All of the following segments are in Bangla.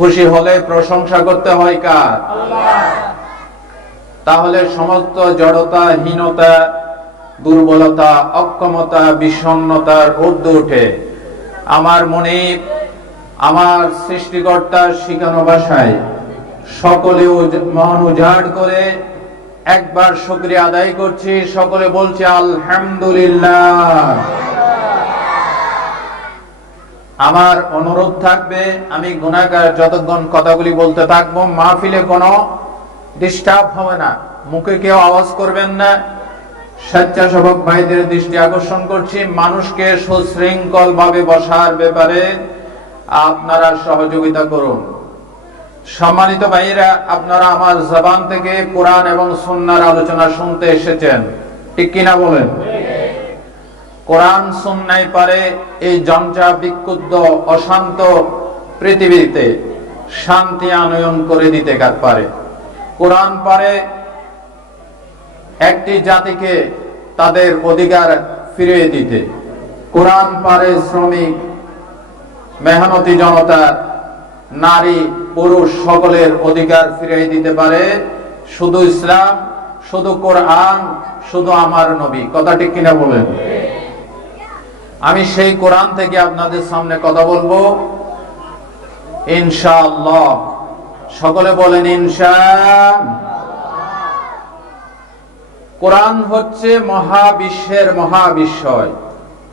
খুশি হলে প্রশংসা করতে হয় কার? তাহলে সমস্ত জড়তা, হীনতা, দুর্বলতা, অক্ষমতা, বিষণ্ণতার ঊর্ধ্বে উঠে আমার মনে আমার সৃষ্টিকর্তার শিখানো ভাষায় সকলে মন উজাড় করে একবার শুকরিয়া আদায় করছি। সকলে বলছি আলহামদুলিল্লাহ। আমার অনুরোধ থাকবে, আমি গুনাহগার, যতক্ষণ কথাগুলি বলতে থাকবো মাহফিলে কোনো ডিস্টার্ব হবে না, মুখে কেউ আওয়াজ করবেন না। স্বেচ্ছাসেবক ভাইদের দৃষ্টি আকর্ষণ করছি, মানুষকে সুশৃঙ্খল ভাবে বসার ব্যাপারে আপনারা সহযোগিতা করুন। সম্মানিত ভাইরা, আপনারা আমার জবান থেকে কোরআন এবং সুন্নাহর আলোচনা শুনতে এসেছেন, ঠিক কিনা বলেন? কোরআন সুন্নাহই পারে এই ঝঞ্ঝা বিক্ষুব্ধ অশান্ত পৃথিবীতে শান্তি আনয়ন করে দিতে পারে। কোরআন পারে একটি জাতিকে তাদের অধিকার ফিরিয়ে দিতে। কোরআন পারে শ্রমিক, মেহনতি জনতা, নারী, পুরুষ সকলের অধিকার ফিরিয়ে দিতে পারে। শুধু ইসলাম, শুধু কোরআন, শুধু আমার নবী। কথা ঠিক কিনা বলেন? আমি সেই কোরআন থেকে আপনাদের সামনে কথা বলবো ইনশাআল্লাহ। সকলে বলেন ইনশাআল্লাহ। কোরআন হচ্ছে মহাবিশ্বের মহাবিশ্বয়।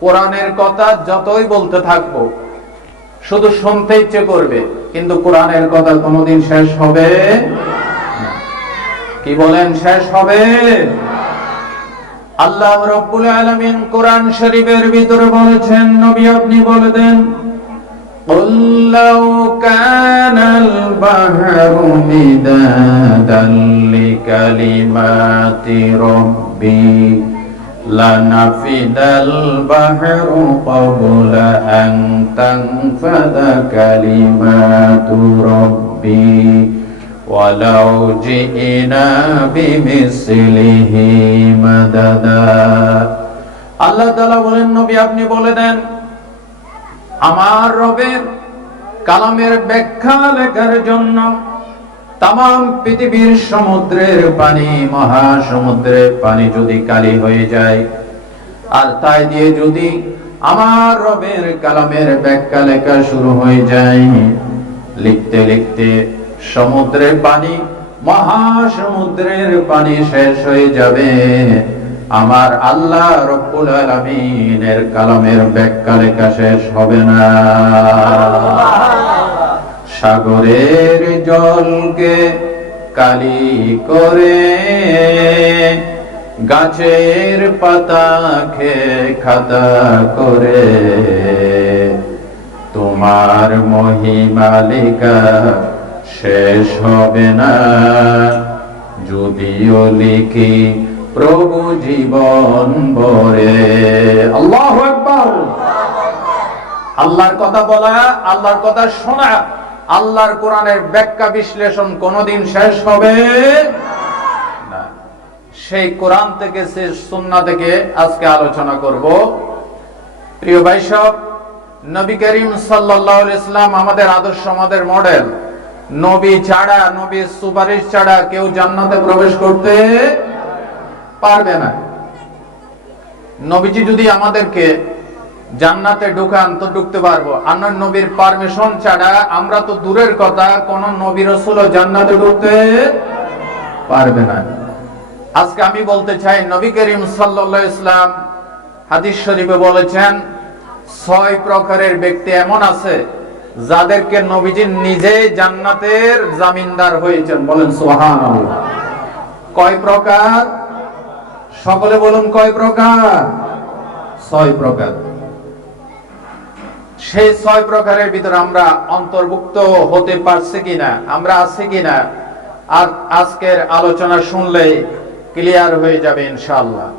কোরআনের কথা যতই বলতে থাকবো শুধু শুনতে ইচ্ছে করবে, কিন্তু কোরআনের কথা কোনোদিন শেষ হবে না। কি বলেন, শেষ হবে? আল্লাহ রাব্বুল আলামিন কোরআন শরীফের ভিতরে বলেছেন, নবী আপনি বলে দেন, قُلْ لَوْ كَانَ الْبَحْرُ مِدَادًا لِكَلِمَاتِ رَبِّي لَنَفِدَ الْبَحْرُ قَبْلَ أَن تَنفَدَ كَلِمَاتُ رَبِّي وَلَوْ جِئْنَا بِمِثْلِهِ مَدَدًا। আল্লাহ তাআলা বলেন, নবী আপনি বলে দেন, আমার রবের কালামের ব্যাখ্যা লেখার জন্য তামাম পৃথিবীর সমুদ্রের পানি, মহাসমুদ্রের পানি যদি কালি হয়ে যায়, আর তাই দিয়ে যদি আমার রবের কালামের ব্যাখ্যা লেখা শুরু হয়ে যায়, লিখতে লিখতে সমুদ্রের পানি, মহাসমুদ্রের পানি শেষ হয়ে যাবে, আমার আল্লাহ রব্বুল আলামিনের কালামের ব্যাখ্যা লেখা শেষ হবে না। সাগরের জলকে কালি করে, গাছের পাতাকে খাতা করে, তোমার মহিমা লেখা শেষ হবে না, যদিও লিখি প্রভু জীবন ভরে। আল্লাহু আকবার। আল্লাহর কথা বলা, আল্লাহর কথা শোনা, আল্লাহর কোরআনের ব্যাখ্যা বিশ্লেষণ কোনদিন শেষ হবে না। সেই কোরআন থেকে, সেই সুন্নাহ থেকে আজকে আলোচনা করব। প্রিয় ভাই সব, নবী করিম সাল্লাল্লাহু আলাইহি ওয়াসাল্লাম আমাদের আদর্শ, আমাদের মডেল। নবী ছাড়া, নবীর সুপারিশ ছাড়া কেউ জান্নাতে প্রবেশ করতে পারবে না। নবীজি যদি আমাদেরকে জান্নাতে ঢুকান তো ঢুকতে পারবো, আর নবীর পারমিশন ছাড়া আমরা তো দূরের কথা, কোন নবী রাসূলও জান্নাতে ঢুকতে পারবে না। আজকে আমি বলতে চাই, নবী করিম সাল্লাল্লাহু আলাইহি ওয়াসাল্লাম হাদিস শরীফে বলেছেন, 6 প্রকারের ব্যক্তি এমন আছে যাদেরকে নবীজি নিজেই জান্নাতের জামিনদার হয়েছেন। বলেন সুবহানাল্লাহ। কয় প্রকার? সকলে বলুন, কয় প্রকার? 6 প্রকার। সেই 6 প্রকারের ভিতরে আমরা অন্তর্ভুক্ত হতে পারছি কিনা, আমরা আছি কিনা, আর আজকের আলোচনা শুনলে ক্লিয়ার হয়ে যাবে ইনশাআল্লাহ।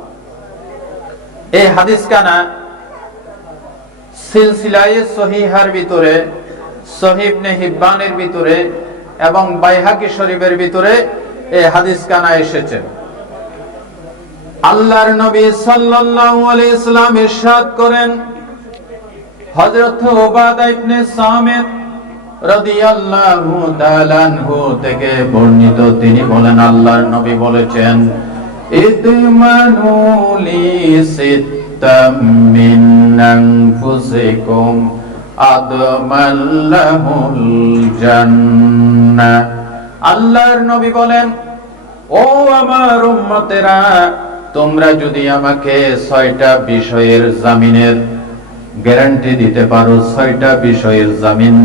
এই হাদিস কানা সিলসিলায়ে সহিহার ভিতরে, সহিহ ইবনে হিব্বানের ভিতরে এবং বাইহাকি শরীফের ভিতরে এই হাদিস কানা এসেছে। আল্লাহর নবী সাল্লাল্লাহু আলাইহি ওয়াসাল্লাম ইরশাদ করেন, হযরত উবাদা ইবনে সামিত রাদিয়াল্লাহু তাআলা আনহু থেকে বর্ণিত, তিনি বলেন আল্লাহর নবী বলেছেন, ইতমানু লি সিত্তাম মিন আনফুসিকুম আদমাল্লাহুল জান্নাহ। আল্লাহর নবী বলেন, ও আমার উম্মতেরা, তোমরা যদি আমাকে 6টা বিষয়ের জামিনের গ্যারান্টি দিতে পারো, 6টা বিষয়ের জামিন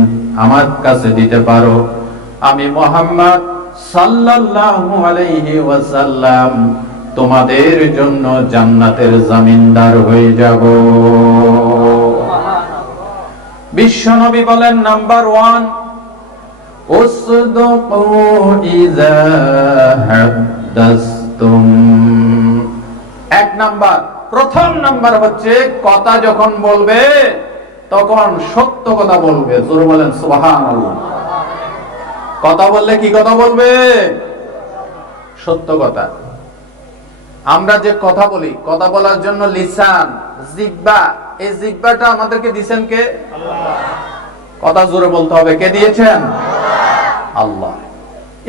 আমার কাছে দিতে পারো, আমি মুহাম্মদ সাল্লাল্লাহু আলাইহি ওয়াসাল্লাম তোমাদের জন্য জান্নাতের জামিনদার হয়ে যাব। বিশ্বনবী বলেন, নাম্বার 1, উসদুকু ইযা হাদাসতুম। প্রথম নাম্বার হচ্ছে, কথা যখন বলবে তখন সত্য কথা বলবে। জোরে বলেন সুবহানাল্লাহ। কথা বললে কি কথা বলবে? সত্য কথা। আমরা যে কথা বলি, কথা বলার জন্য লিসান, জিহ্বা, এই জিহ্বাটা আমাদেরকে দিয়েছেন কে? আল্লাহ। কথা জোরে বলতে হবে, কে দিয়েছেন? আল্লাহ।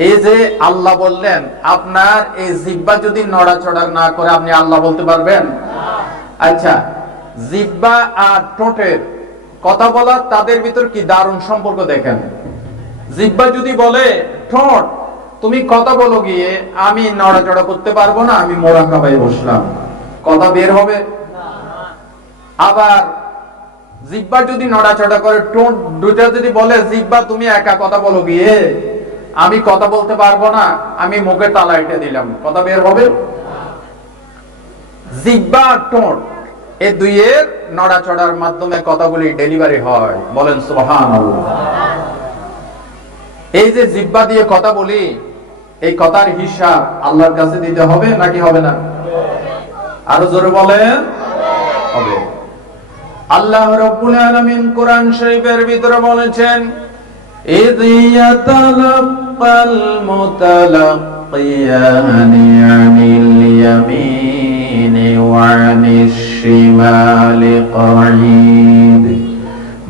এই যে আল্লাহ বললেন, আপনার এই জিহ্বা যদি নড়াচড়া না করে আপনি আল্লাহ বলতে পারবেন? আচ্ছা, জিহ্বা আর ঠোঁটের কথা বলা, তাদের ভিতর কি দারুণ সম্পর্ক দেখেন। জিহ্বা যদি বলে, ঠোঁট তুমি কথা বলো গিয়ে, আমি নড়াচড়া করতে পারবো না, আমি মোরাকাবায় বসলাম, কথা বের হবে? আবার জিহ্বা যদি নড়াচড়া করে, ঠোঁট দুটা যদি বলে, জিহ্বা তুমি একা কথা বলো গিয়ে, আমি কথা বলতে পারবো না, আমি মুখে তালা এঁটে দিলাম, কথা বের হবে? জিহ্বা আর ঠোঁট, এই দুইয়ের নড়াচড়ার মাধ্যমে কথাগুলি ডেলিভারি হয়। বলেন সুবহানাল্লাহ। এই যে জিহ্বা দিয়ে কথা বলি, এই কথার হিসাব আল্লাহর কাছে দিতে হবে নাকি হবে না? আরো জোরে বলেন, হবে। আল্লাহ রাব্বুল আলামিন কোরআন শরীফের ভিতরে বলেছেন, إذ يتلقى المتلقيان عن اليمين وعن الشمال قعيد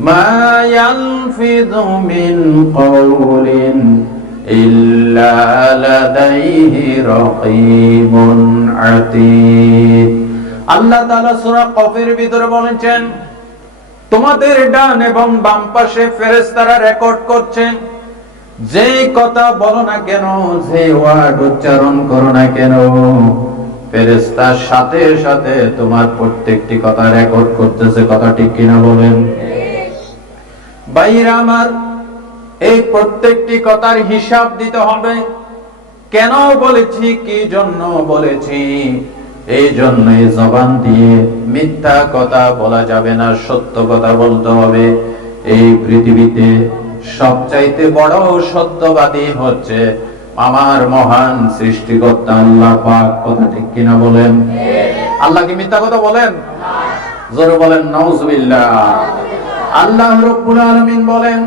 ما يلفظ من قول إلا لديه رقيب عتيد। আল্লাহ তাআলা সূরা কফের ভিতরে বলেছেন, তোমাদের ডান এবং বাম পাশে ফেরেশতারা রেকর্ড করছে, যে কথা বলো না কেন, যে ওয়ার্ড উচ্চারণ করো না কেন, ফেরেশতার সাথে সাথে তোমার প্রত্যেকটি কথা রেকর্ড করতেছে। কথা ঠিক কিনা বলেন? ভাইরা আমার, এই প্রত্যেকটি কথার হিসাব দিতে হবে। কেন বলেছি, কি জন্য বলেছি? এই জন্যই জবান দিয়ে মিথ্যা কথা বলা যাবে না, সত্য কথা বলতে হবে। এই পৃথিবীতে সবচাইতে বড় সত্যবাদী হচ্ছে আমার মহান সৃষ্টিকর্তা আল্লাহ পাক। কথা ঠিক কিনা বলেন? আল্লাহ কি মিথ্যা কথা বলেন? জোরে বলেন নাউজুবিল্লাহ। আল্লাহ রাব্বুল আলামিন বলেন,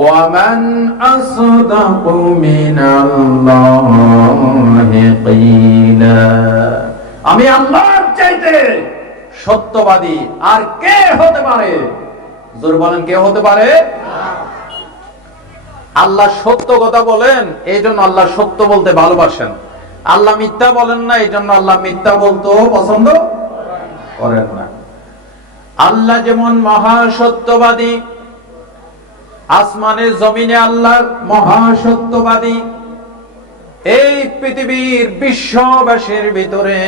ওয়ামান আসদাকু মিনাল্লাহি কিলা। আমি আল্লাহর চাইতে সত্যবাদী আর কে হতে পারে? জোরে বলেন, কে হতে পারে? আল্লাহ সত্য কথা বলেন, এই জন্য আল্লাহ সত্য বলতে ভালোবাসেন। আল্লাহ মিথ্যা বলেন না, এই জন্য আল্লাহ মিথ্যা বলতেও পছন্দ করেন না। আল্লাহ যেমন মহা সত্যবাদী, আসমানে জমিনে আল্লাহ মহা সত্যবাদী। এই পৃথিবীর বিশ্ববাসীর ভিতরে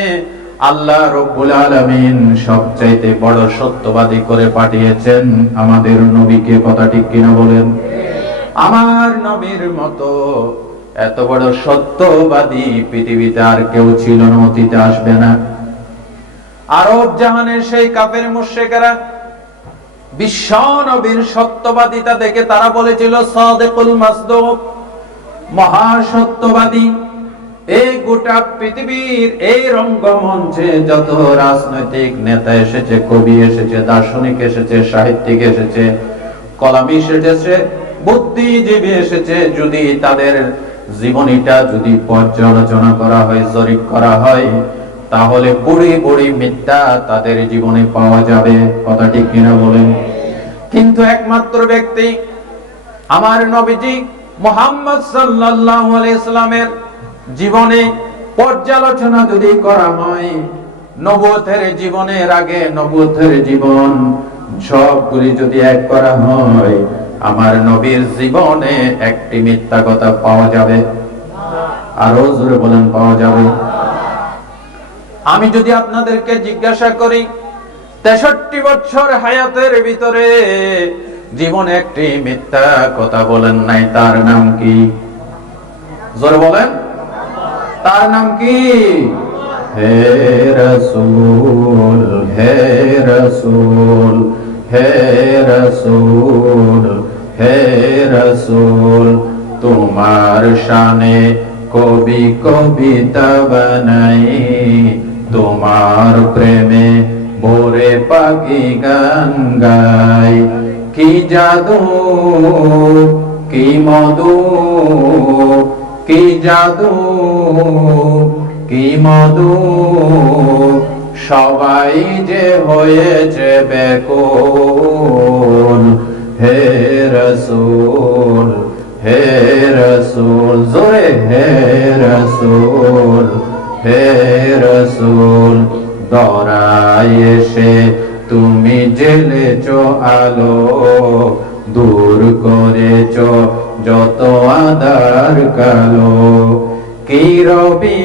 আল্লাহ রাব্বুল আলামিন সবচাইতে বড় সত্যবাদী করে পাঠিয়েছেন আমাদের নবীকে। কথা ঠিক কিনা বলেন? আমার নবীর মতো এত বড় সত্যবাদী পৃথিবীতে আর কেউ ছিল না, অতীতে আসবে না। আরব জাহানের সেই কাফের মুশরিকেরা বিশ্ব নবীর সত্যবাদিতা দেখে তারা বলেছিল সাদিকুল মাসদুক, মহা সত্যবাদী। এই গোটা পৃথিবীর এই রঙ্গমঞ্চে যত রাজনৈতিক নেতা এসেছে, কবি এসেছে, দার্শনিক এসেছে, সাহিত্যিক এসেছে, কলামি এসেছে, বুদ্ধিজীবী এসেছে, যদি তাদের জীবনীটা যদি পর্যালোচনা করা হয়, জরিপ করা হয়, তাহলে বুড়ি বুড়ি মিথ্যা তাদের জীবনে পাওয়া যাবে। কথা ঠিক কিনা বলেন? কিন্তু একমাত্র ব্যক্তি আমার নবীজি মুহাম্মদ সাল্লাল্লাহু আলাইহি সাল্লামের জীবনে পর্যালোচনা যদি করা হয়, নবুয়তের জীবনের আগে নবুয়তের জীবন সবগুলি যদি এক করা হয়, আমার নবীর জীবনে একটি মিথ্যা কথা পাওয়া যাবে? আরো জোরে বলেন, পাওয়া যাবে? আমি যদি আপনাদেরকে জিজ্ঞাসা করি 63 বছর হায়াতের ভিতরে জীবনে একটি মিথ্যা কথা বলেন নাই, তার নাম কি? জোরে বলেন, তার নাম কি? হে রাসূল, হে রাসূল, হে রাসূল, হে রাসূল, তোমার শানে কবি কবিতা বানাই, তোমার প্রেমে ভোরে পাখি গান গাই। কি জাদু, কি মধু, কি জাদু, কি মধু, সবাই যে হয়েছে ব্যাকুল। হে রাসূল, হে রাসূল, জোরে হে রাসূল, হে রাসূল, দরায় এসে তুমি জ্বেলেছ আলো, দূর করেছ যত আঁধার কালো। কি রবি,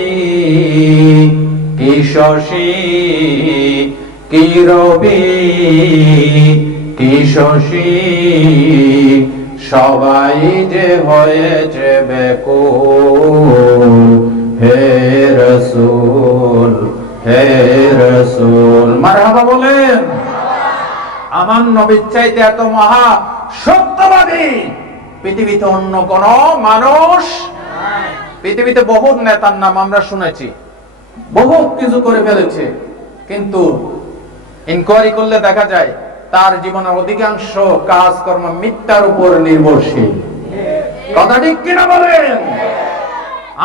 কি শশী, কি রবি, কি শশী, সবাই যে হয়েছে ব্যাকুল। হে রাসূল, হে রাসূল, মারহাবা বলেন। আমার নবীর চাইতে এত মহা সত্যবাদী পৃথিবীতে অন্য কোন মানুষ। পৃথিবীতে বহুত নেতার নাম আমরা শুনেছি, বহুত কিছু করে ফেলেছে, কিন্তু ইনকোয়ারি করলে দেখা যায় তার জীবনের অধিকাংশ কাজকর্ম মিথ্যার উপর নির্ভরশীল। কথা ঠিক কিনা বলেন?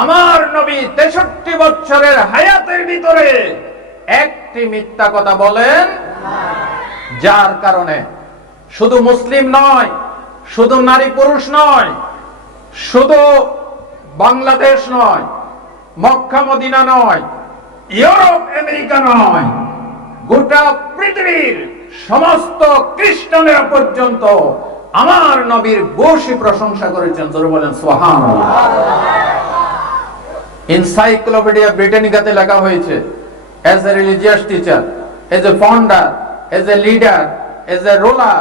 আমার নবী 63 বছরের হায়াতের ভিতরে একটি মিথ্যা কথা বলেন, যার কারণে শুধু মুসলিম নয়, শুধু নারী পুরুষ নয়, শুধু বাংলাদেশ নয়, মক্কা মদিনা নয়, ইউরোপ আমেরিকা নয়, গোটা পৃথিবীর সমস্ত খ্রিস্টানেরা পর্যন্ত আমার নবীর বসি প্রশংসা করেছেন। জোরে বলেন সুবহানাল্লাহ। এনসাইক্লোপিডিয়া ব্রিটানিকাতে লেখা হয়েছে, as a religious teacher, as a founder, as a leader, as a ruler,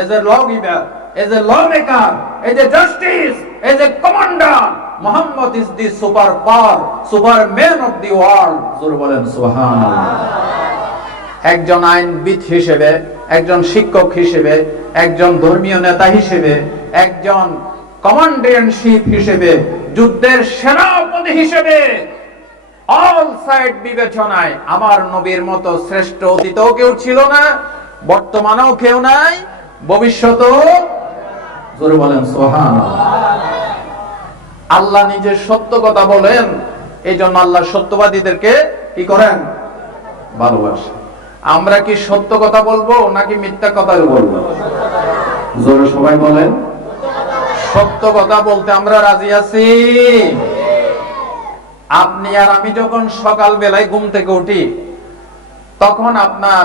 as a lawgiver, as a lawmaker, as a justice, as a commander, Muhammad is the superpower, superman of the world. জোরে বলেন সুবহানাল্লাহ। একজন আইনবিদ হিসেবে, একজন শিক্ষক হিসেবে, একজন ধর্মীয় নেতা হিসেবে, একজন কমান্ডেন্টশিপ হিসেবে, যুদ্ধের সেনাপতি হিসেবে, অল সাইড বিবেচনায় আমার নবীর মতো শ্রেষ্ঠ অতীতও কেউ ছিল না, বর্তমানেও কেউ নাই, ভবিষ্যতেও। জোরে বলেন সুবহানাল্লাহ। আল্লাহ নিজে সত্য কথা বলেন, এই জন্য আল্লাহ সত্যবাদীদেরকে কি করেন? ভালোবাসেন। আমরা কি সত্য কথা বলবো নাকি মিথ্যা কথা বলবো? জোরে সবাই বলেন। সত্য কথা বলতে আমরা রাজি আছি। আপনি আর আমি যখন সকাল বেলায় ঘুম থেকে উঠি, তখন আপনার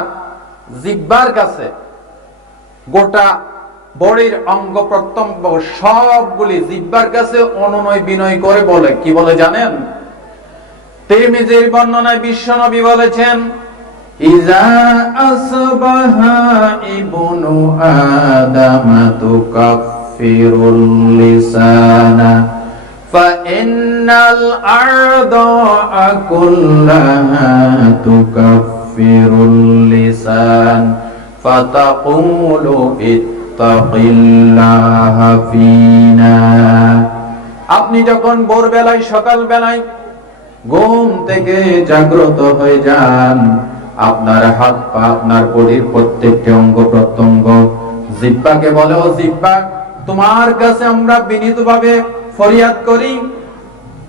জিহ্বার কাছে গোটা বডির অঙ্গ প্রত্যঙ্গ সবগুলি জিহ্বার কাছে অনুনয় বিনয় করে বলে, কি বলে জানেন? তিরমিজির বর্ণনায় বিশ্বনবী বলেছেন, ইজা আসবাহা ইবনু আদম তুকাফিরুল লিসানা ফাইন্নাল আরদা কুল্লাহা তুকাফিরুল লিসান ফাতাকুলু ইত্তাকিল্লাহা ফিনা। আপনি যখন ভোরবেলায় সকাল বেলায় ঘুম থেকে জাগ্রত হয়ে যান, আপনার হাত পা, আপনার বডির প্রত্যেকটি অঙ্গ প্রত্যঙ্গ জিহ্বাকে বলে, ও জিহ্বা, তোমার কাছে আমরা বিনীতভাবে ফরিয়াদ করি,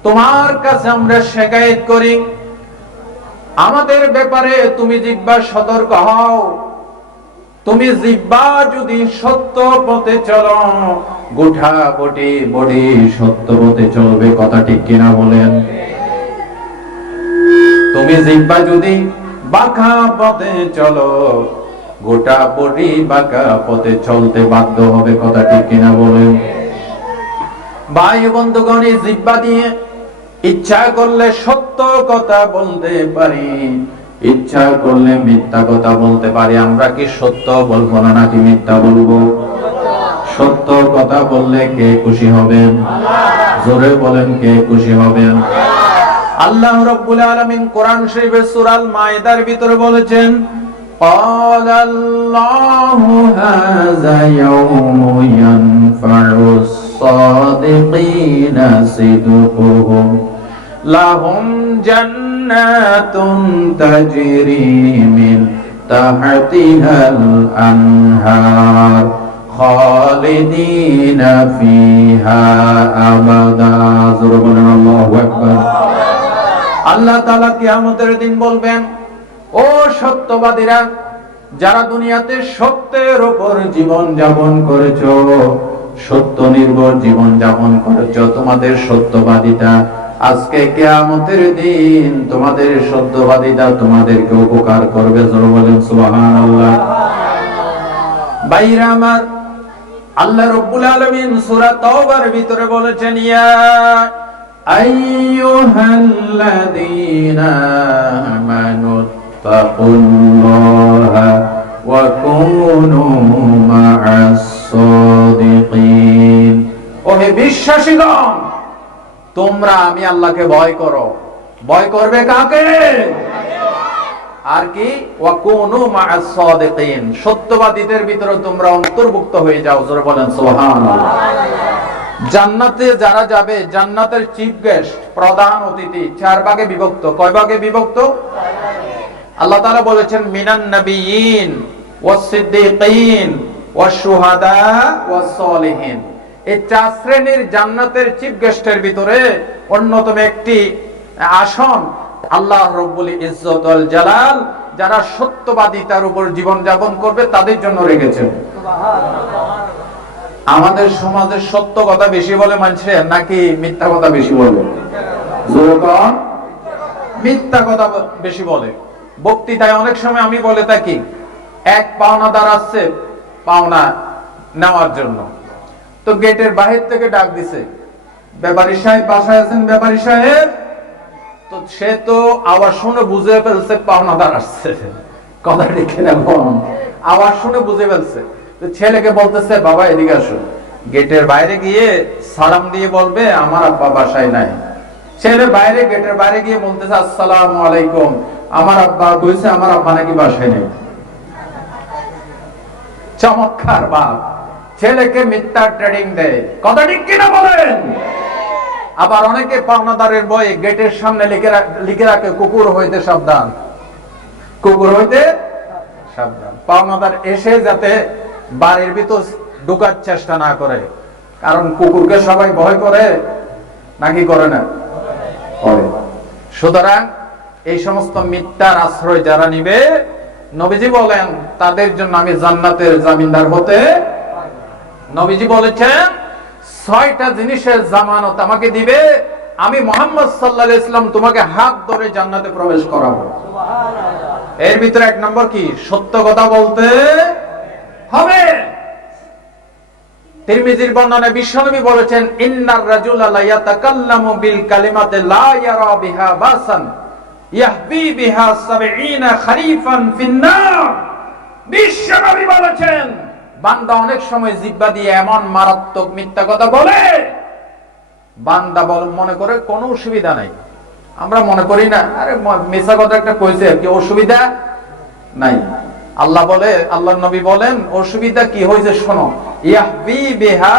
তোমার কাছে আমরা শিকায়েত করি, আমাদের ব্যাপারে তুমি জিহ্বা সতর্ক হও। তুমি জিহ্বা যদি সত্য পথে চলো, গোটা বডি সত্য পথে চলবে। কথা ঠিক কিনা বলেন? তুমি জিহ্বা যদি বাঁকা পথে চলো, গোটা বডি বাঁকা পথে চলতে বাধ্য হবে। কথা ঠিক কিনা বলেন? ভাই বন্ধুগণ, এই জিহ্বা দিয়ে ইচ্ছা করলে সত্য কথা বলতে পারি, ইচ্ছা করলে মিথ্যা কথা বলতে পারি। আমরা কি সত্য বলবো না নাকি মিথ্যা বলবো? সত্য কথা বললে কে খুশি হবেন? জোরে বলেন, কে খুশি হবেন? আল্লাহ রাব্বুল আলামিন কোরআন শরীফের সূরা আল মায়েদার ভিতরে বলেছেন, ক্বালাল্লাহু হাযা ইয়াউমু ইয়ানফাউস সাদিকিনা সিদকুহুম লাহুম জান্নাতুন তাজরি মিন তাহতিহাল আনহার খালিদিনা ফিহা আবাদা। জোরে বলেন আল্লাহু আকবার। আল্লাহ তাআলা কিয়ামতের দিন বলবেন, ও সত্যবাদীরা, যারা দুনিয়াতে সত্যের উপর জীবন যাপন করেছো, সত্য নির্ভর জীবন যাপন করেছো, তোমাদের সত্যবাদিতা আজকে কিয়ামতের দিন তোমাদের সত্যবাদিতা তোমাদেরকে উপকার করবে। জোরে বলেন সুবহানাল্লাহ। ভাইরা আমার, আল্লাহ রাব্বুল আলামিন সূরা তাওবার ভিতরে বলেছেন, ইয়া আইয়ুহাল্লাযীনা আমানু তাকুল্লাহা ওয়া কুনু মা'আস সাদিকিন। ও হে বিশ্বাসীগণ, তোমরা আমি আল্লাহকে ভয় করো। ভয় করবে কাকে? আর কি? ওয়া কুনু মা'আস সাদিকিন, সত্যবাদীদের ভিতরে তোমরা অন্তর্ভুক্ত হয়ে যাও। জোরে বলেন সুবহানাল্লাহ। জান্নাতে যারা যাবে, জান্নাতের চিফ গেস্ট, প্রধান অতিথি 4 ভাগে বিভক্ত। কয় ভাগে বিভক্ত? আল্লাহ তাআলা বলেছেন, মিনান নাবিয়িন ওয়াস সিদ্দিকিন ওয়াস শুহাদা ওয়াস সালিহিন। এই 4 শ্রেণীর জান্নাতের চিফ গেস্টের ভিতরে অন্যতম একটি আসন আল্লাহ রাব্বুল ইজ্জত ওয়াল জালাল যারা সত্যবাদিতার উপর জীবন যাপন করবে তাদের জন্য রেখেছেন। আমাদের সমাজে সত্য কথা বেশি বলে মানুষে নাকি মিথ্যা কথা বেশি বলে? মিথ্যা কথা বেশি বলে। বক্তৃতায় অনেক সময় আমি বলে থাকি, এক পাওনাদার আসছে পাওনা নেওয়ার জন্য, তো গেটের বাহির থেকে ডাক দিছে, ব্যাপারী সাহেব বাসায় আছেন? ব্যাপারী সাহেব। তো সে তো আওয়াজ শুনে বুঝে ফেলছে পাওনাদার আসছে। কথা ঠিক কিনা? আওয়াজ শুনে বুঝে ফেলছে। ছেলেকে বলতেছে, বাবা এদিকে আসো। গেটের বাইরে গিয়ে সালাম দিয়ে বলবে আমার আব্বা বাসায় নাই। ছেলে বাইরে গেটের বাইরে গিয়ে বলতেছে, আসসালামু আলাইকুম, আমার আব্বা কইছে আমার আব্বা নাকি বাসায় নেই। চমৎকার বাপ, ছেলেকে মিথ্যা ট্রেডিং দেয়। কথা ঠিক কিনা বলেন? আবার অনেকে পাওনাদারের বয়ে গেটের সামনে লিখে রাখে, কুকুর হইতে সাবধান, কুকুর হইতে সাবধান। পাওনাদার এসে যাতে বাড়ির ভিতর ঢোকার চেষ্টা না করে, কারণ কুকুরকে সবাই ভয় করে নাকি করে না? করে। সুতরাং এই সমস্ত মিথ্যার আশ্রয় যারা নিবে, নবীজি বলেন তাদের জন্য আমি জান্নাতের জামিনদার হতে। নবীজি বলেছেন 6টা জিনিসের জামানত আমাকে দিবে, আমি মুহাম্মদ সাল্লাল্লাহু আলাইহি ওয়াসাল্লাম তোমাকে হাত ধরে জান্নাতে প্রবেশ করাবো। এর ভিতরে 1 নম্বর কি? সত্য কথা বলতে হবে। তিরমিজির বর্ণনায় বিশ্বনবী বলেছেন, ইন্নার রাজুলা লা ইয়াতাকাল্লামু বিল কালিমাতি লা ইয়ারা বিহা বাসান ইয়াহবি বিহা 70 খরিফান ফিন্নার। বিশ্বনবী বলেছেন, বান্দা অনেক সময় জিহ্বা দিয়ে এমন মারাত্মক মিথ্যা কথা বলে, বান্দা মনে করে কোনো অসুবিধা নাই। আমরা মনে করি না, আরে মিথ্যা কথা একটা কইছে, কি অসুবিধা নাই। আল্লাহ বলে, আল্লাহর নবী বলেন অসুবিধা কি হয়েছে শোনো, ইয়াহবি বিহা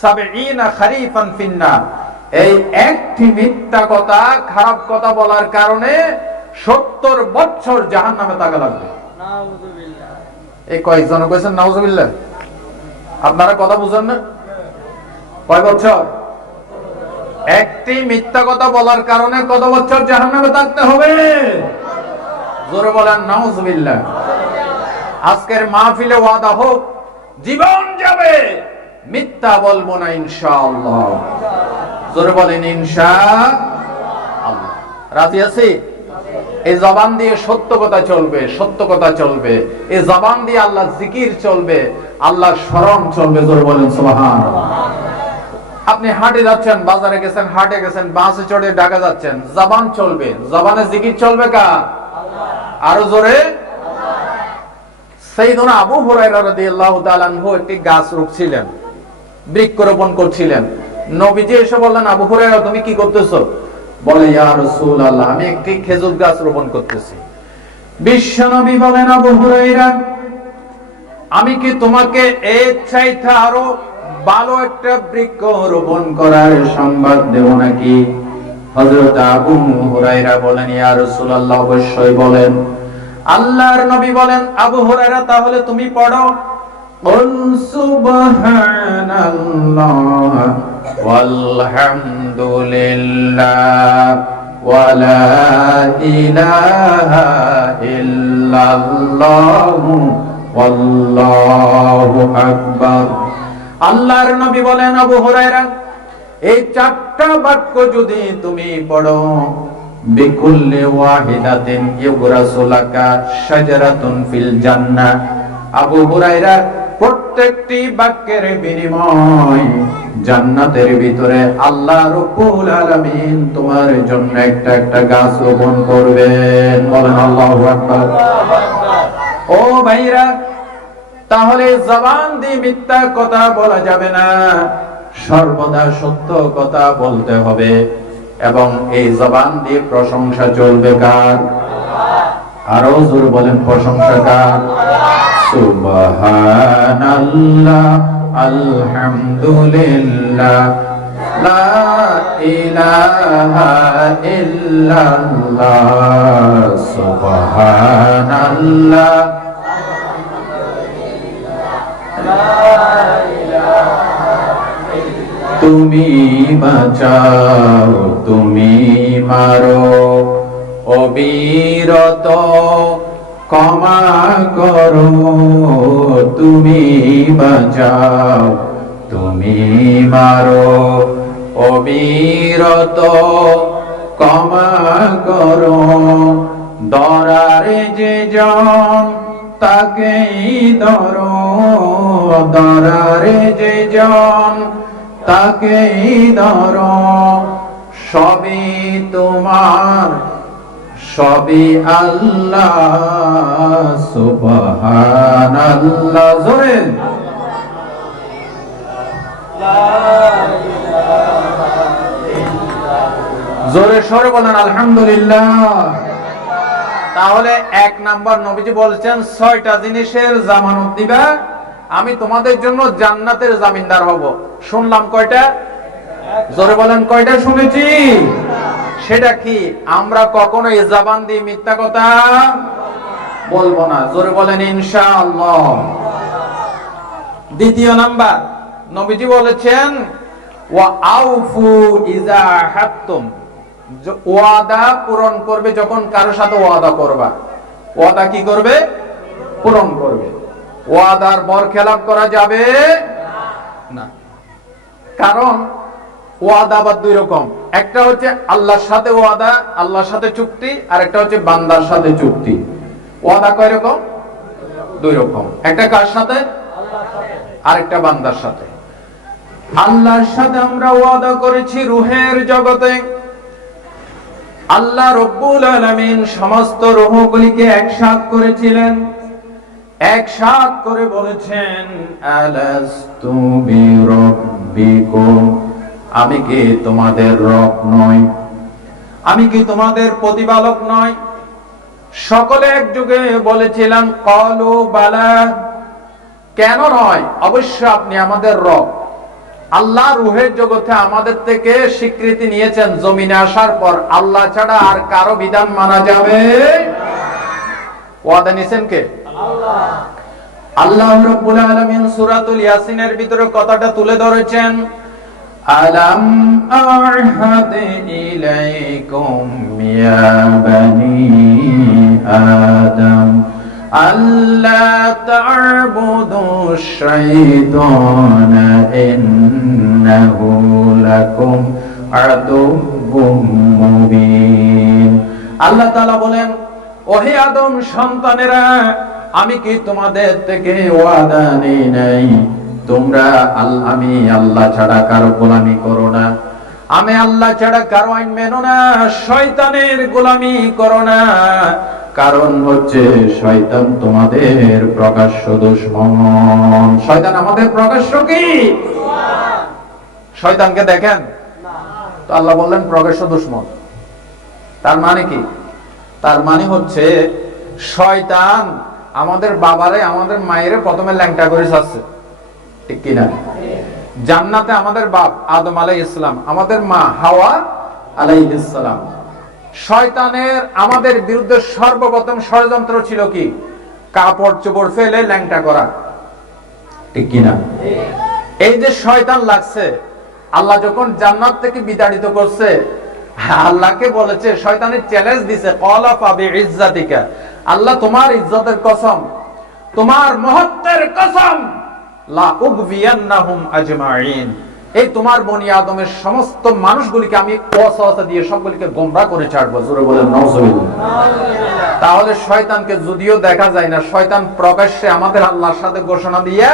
70 খরিফান ফিন্নার। এই একটি মিথ্যা কথা, খারাপ কথা বলার কারণে 70 বছর জাহান্নামে থাকা লাগবে। নাউযুবিল্লাহ। এই কয়েকজন কইছেন নাউযুবিল্লাহ? আপনারা কথা বুঝেন না? কয় বছর? একটি মিথ্যা কথা বলার কারণে কত বছর জাহান্নামে থাকতে হবে? জোরে বলেন নাউযুবিল্লাহ। আজকের মাহফিলে ওয়াদা হোক, জীবন যাবে মিথ্যা বলবো না ইনশাআল্লাহ। জোরে বলেন ইনশাআল্লাহ। রাজি আছি? এই জবান দিয়ে সত্য কথা চলবে, সত্য কথা চলবে। এই জবান দিয়ে আল্লাহ জিকির চলবে, আল্লাহর স্মরণ চলবে। জোরে বলেন সুবহানাল্লাহ। আপনি হাটে যাচ্ছেন, বাজারে গেছেন, হাটে গেছেন, বাসে চড়ে ঢাকা যাচ্ছেন, জবান চলবে, জবানে জিকির চলবে কার? আরো জোরে। সাইয়েদনা আবু হুরায়রা রাদিয়াল্লাহু তাআলা আনহু একটি গাছ রুখছিলেন, বৃক্ষরোপণ করছিলেন। নবীজি এসে বললেন, আবু হুরায়রা তুমি কি করতেছো? বলে, ইয়া রাসূলুল্লাহ, আমি একটি খেজুর গাছ রোপণ করতেছি। বিশ্বনবী বলেন, আবু হুরায়রা, আমি কি তোমাকে এর চাইতে আরো ভালো একটা বৃক্ষ রোপণ করার সংবাদ দেব নাকি? হযরত আবু হুরায়রা বলেন, ইয়া রাসূলুল্লাহ, অবশ্যই বলেন। আল্লাহর নবী বলেন, আবু হুরায়রা তাহলে তুমি পড়ো, কুল সুবহানাল্লাহ ওয়ালহামদুলিল্লাহ ওয়া লা ইলাহা ইল্লাল্লাহু ওয়াল্লাহু আকবার। আল্লাহর নবী বলেন, আবু হুরায়রা, এই চারটা বাক্য যদি তুমি পড়ো, বিকুল্লি ওয়াহিদাতিন ইউগরাসু লাকা শাজারাতুন ফিল জান্নাহ। আবু হুরায়রা, প্রত্যেকটি বাক্যের বিনিময় জান্নাতের ভিতরে আল্লাহ রাব্বুল আলামিন তোমার জন্য একটা একটা গাছ রোপণ করবেন। বলেন আল্লাহু আকবার। ও ভাইরা, তাহলে জবান দিয়ে মিথ্যা কথা বলা যাবে না, সর্বদা সত্য কথা বলতে হবে। এবং এই জবান দিয়ে প্রশংসা চলবে কার? আরো জোর বলেন, প্রশংসা কার? সুবহানাল্লাহ আলহামদুলিল্লাহ লা ইলাহা ইল্লাল্লাহ সুবহানাল্লাহ তুমি বাঁচাও, তুমি মারো, অবিরত ক্ষমা করো, তুমি বাঁচাও, তুমি মারো, অবিরত ক্ষমা করো। দরারে যে জন তাকেই ধরো, দরারে যে জন তাকেই ধরো, সবই তোমার, সবই আল্লাহ। সুবহানাল্লাহ। জোরে জোরে সরে বলেন আলহামদুলিল্লাহ। তাহলে এক নাম্বার নবীজি বলছেন, 6টা জিনিসের জামানত দিবা, আমি তোমাদের জন্য জান্নাতের জামিনদার হব। শুনলাম কয়টা? জোরে বলেন, কয়টা শুনেছি? সেটা কি? আমরা কখনো এই জবান দিয়ে মিথ্যা কথা বলবো না। জোরে বলেন ইনশাআল্লাহ। দ্বিতীয় নাম্বার, নবীজি বলেছেন, ওয়া আউফু ইযা হাত্তুম, ওয়াদা পূরণ করবে। যখন কারো সাথে ওয়াদা করবা, ওয়াদা কি করবে? পূরণ করবে। ওয়াদার বরখেলাপ করা যাবে না। কারণ ওয়াদা আবার দুই রকম, একটা হচ্ছে আল্লাহর সাথে ওয়াদা, আল্লাহর সাথে চুক্তি, আর একটা হচ্ছে বান্দার সাথে চুক্তি। ওয়াদা কয় রকম? দুই রকম। একটা কার সাথে? আর একটা বান্দার সাথে। আল্লাহর সাথে আমরা ওয়াদা করেছি রূহের জগতে। আল্লাহ রব্বুল আলামিন সমস্ত রূহগুলিকে একসাথ করেছিলেন, একসাথ করে বলেছেন, আলাস্তু বিরাব্বিকুম, আমি কি তোমাদের রব নই? আমি কি তোমাদের প্রতিপালক নই? সকলে একযোগে বলেছিলেন, ক্বালু বালা, কেন নয়, অবশ্য আপনি আমাদের রব। আল্লাহ রূহের জগতে আমাদের থেকে স্বীকৃতি নিয়েছেন, জমিনে আসার পর আল্লাহ ছাড়া আর কারো বিধান মানা যাবে? ওয়াদা নিছেন কে? আল্লাহ। আল্লাহ রাব্বুল আলামিন সূরাতুল ইয়াসিনের ভিতরে কথাটা তুলে ধরেছেন, আলাম আ'হাদ ইলাইকুম ইয়া বানি আদম আল্লা তা'বুদুশ শাইতানা ইন্নাহু লাকুম আদুউম মুবিন। আল্লাহ তাআলা বলেন, ওহে আদম সন্তানেরা, আমি কি তোমাদের থেকে ওয়াদা নেই নাই তোমরা আমি আল্লাহ ছাড়া কারো গোলামি করো না, আমি আল্লাহ ছাড়া কারো আইন মেনো না, শয়তানের গোলামি করো না। কারণ হচ্ছে শয়তান তোমাদের প্রকাশ্য দুশমন। শয়তান আমাদের প্রকাশ্য কি? শয়তানকে দেখেন তো আল্লাহ বললেন প্রকাশ্য দুশমন। তার মানে কি? তার মানে হচ্ছে শয়তান আমাদের বাবারে আমাদের মায়েরে প্রথমে ল্যাংটা করে ছাড়ছে, ঠিক কিনা? জান্নাতে আমাদের বাপ আদম আলাইহিস সালাম, আমাদের মা হাওয়া আলাইহিস সালাম। শয়তানের আমাদের বিরুদ্ধে সর্বপ্রথম ষড়যন্ত্র ছিল কি? কাপড় চোপড় ফেলে ল্যাংটা করা, ঠিক কিনা? এই যে শয়তান লাগছে, আল্লাহ যখন জান্নাত থেকে বিতাড়িত করছে, আল্লাহকে বলেছে, শয়তানের চ্যালেঞ্জ দিছে, ক্বালা ফাবিইজ্জাতিকা, আল্লাহ তোমার ইজ্জতের কসম, তোমার মহত্বের কসম, লা উগবিয়ান্নাহুম আজমাইন, এই তোমার বনি আদমের সমস্ত মানুষগুলিকে আমি ওয়াসওয়াসা দিয়ে সবগুলিকে গোমরাহ করে ছাড়বো। জোরে বলেন নাউজুবিল্লাহ। তাহলে শয়তানকে যদিও দেখা যায় না, শয়তান প্রকাশ্যে আমাদের আল্লাহর সাথে ঘোষণা দিয়ে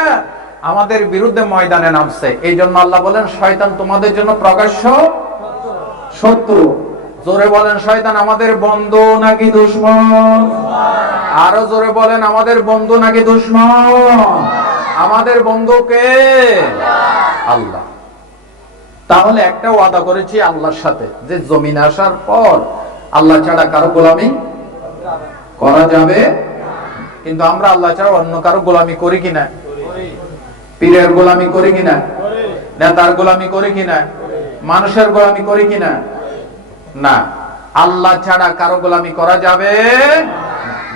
আমাদের বিরুদ্ধে ময়দানে নামছে। এই জন্য আল্লাহ বলেন শয়তান তোমাদের জন্য প্রকাশ্য শত্রু। জোরে বলেন শয়তান আমাদের বন্ধু নাকি দুশমন? আরো জোরে বলেন আমাদের বন্ধু নাকি দুশমন? আমাদের বন্ধু কে? আল্লাহ। তাহলে একটা ওয়াদা করেছি আল্লাহর সাথে যে জমিন আসার পর আল্লাহ ছাড়া কারো গোলামি করা যাবে। কিন্তু আমরা আল্লাহ ছাড়া অন্য কারো গোলামি করি কিনা? পীরের গোলামি করি কিনা? নেতার গোলামি করি কিনা? মানুষের গোলামি করি কিনা? না, আল্লাহ ছাড়া কারো গোলামি করা যাবে।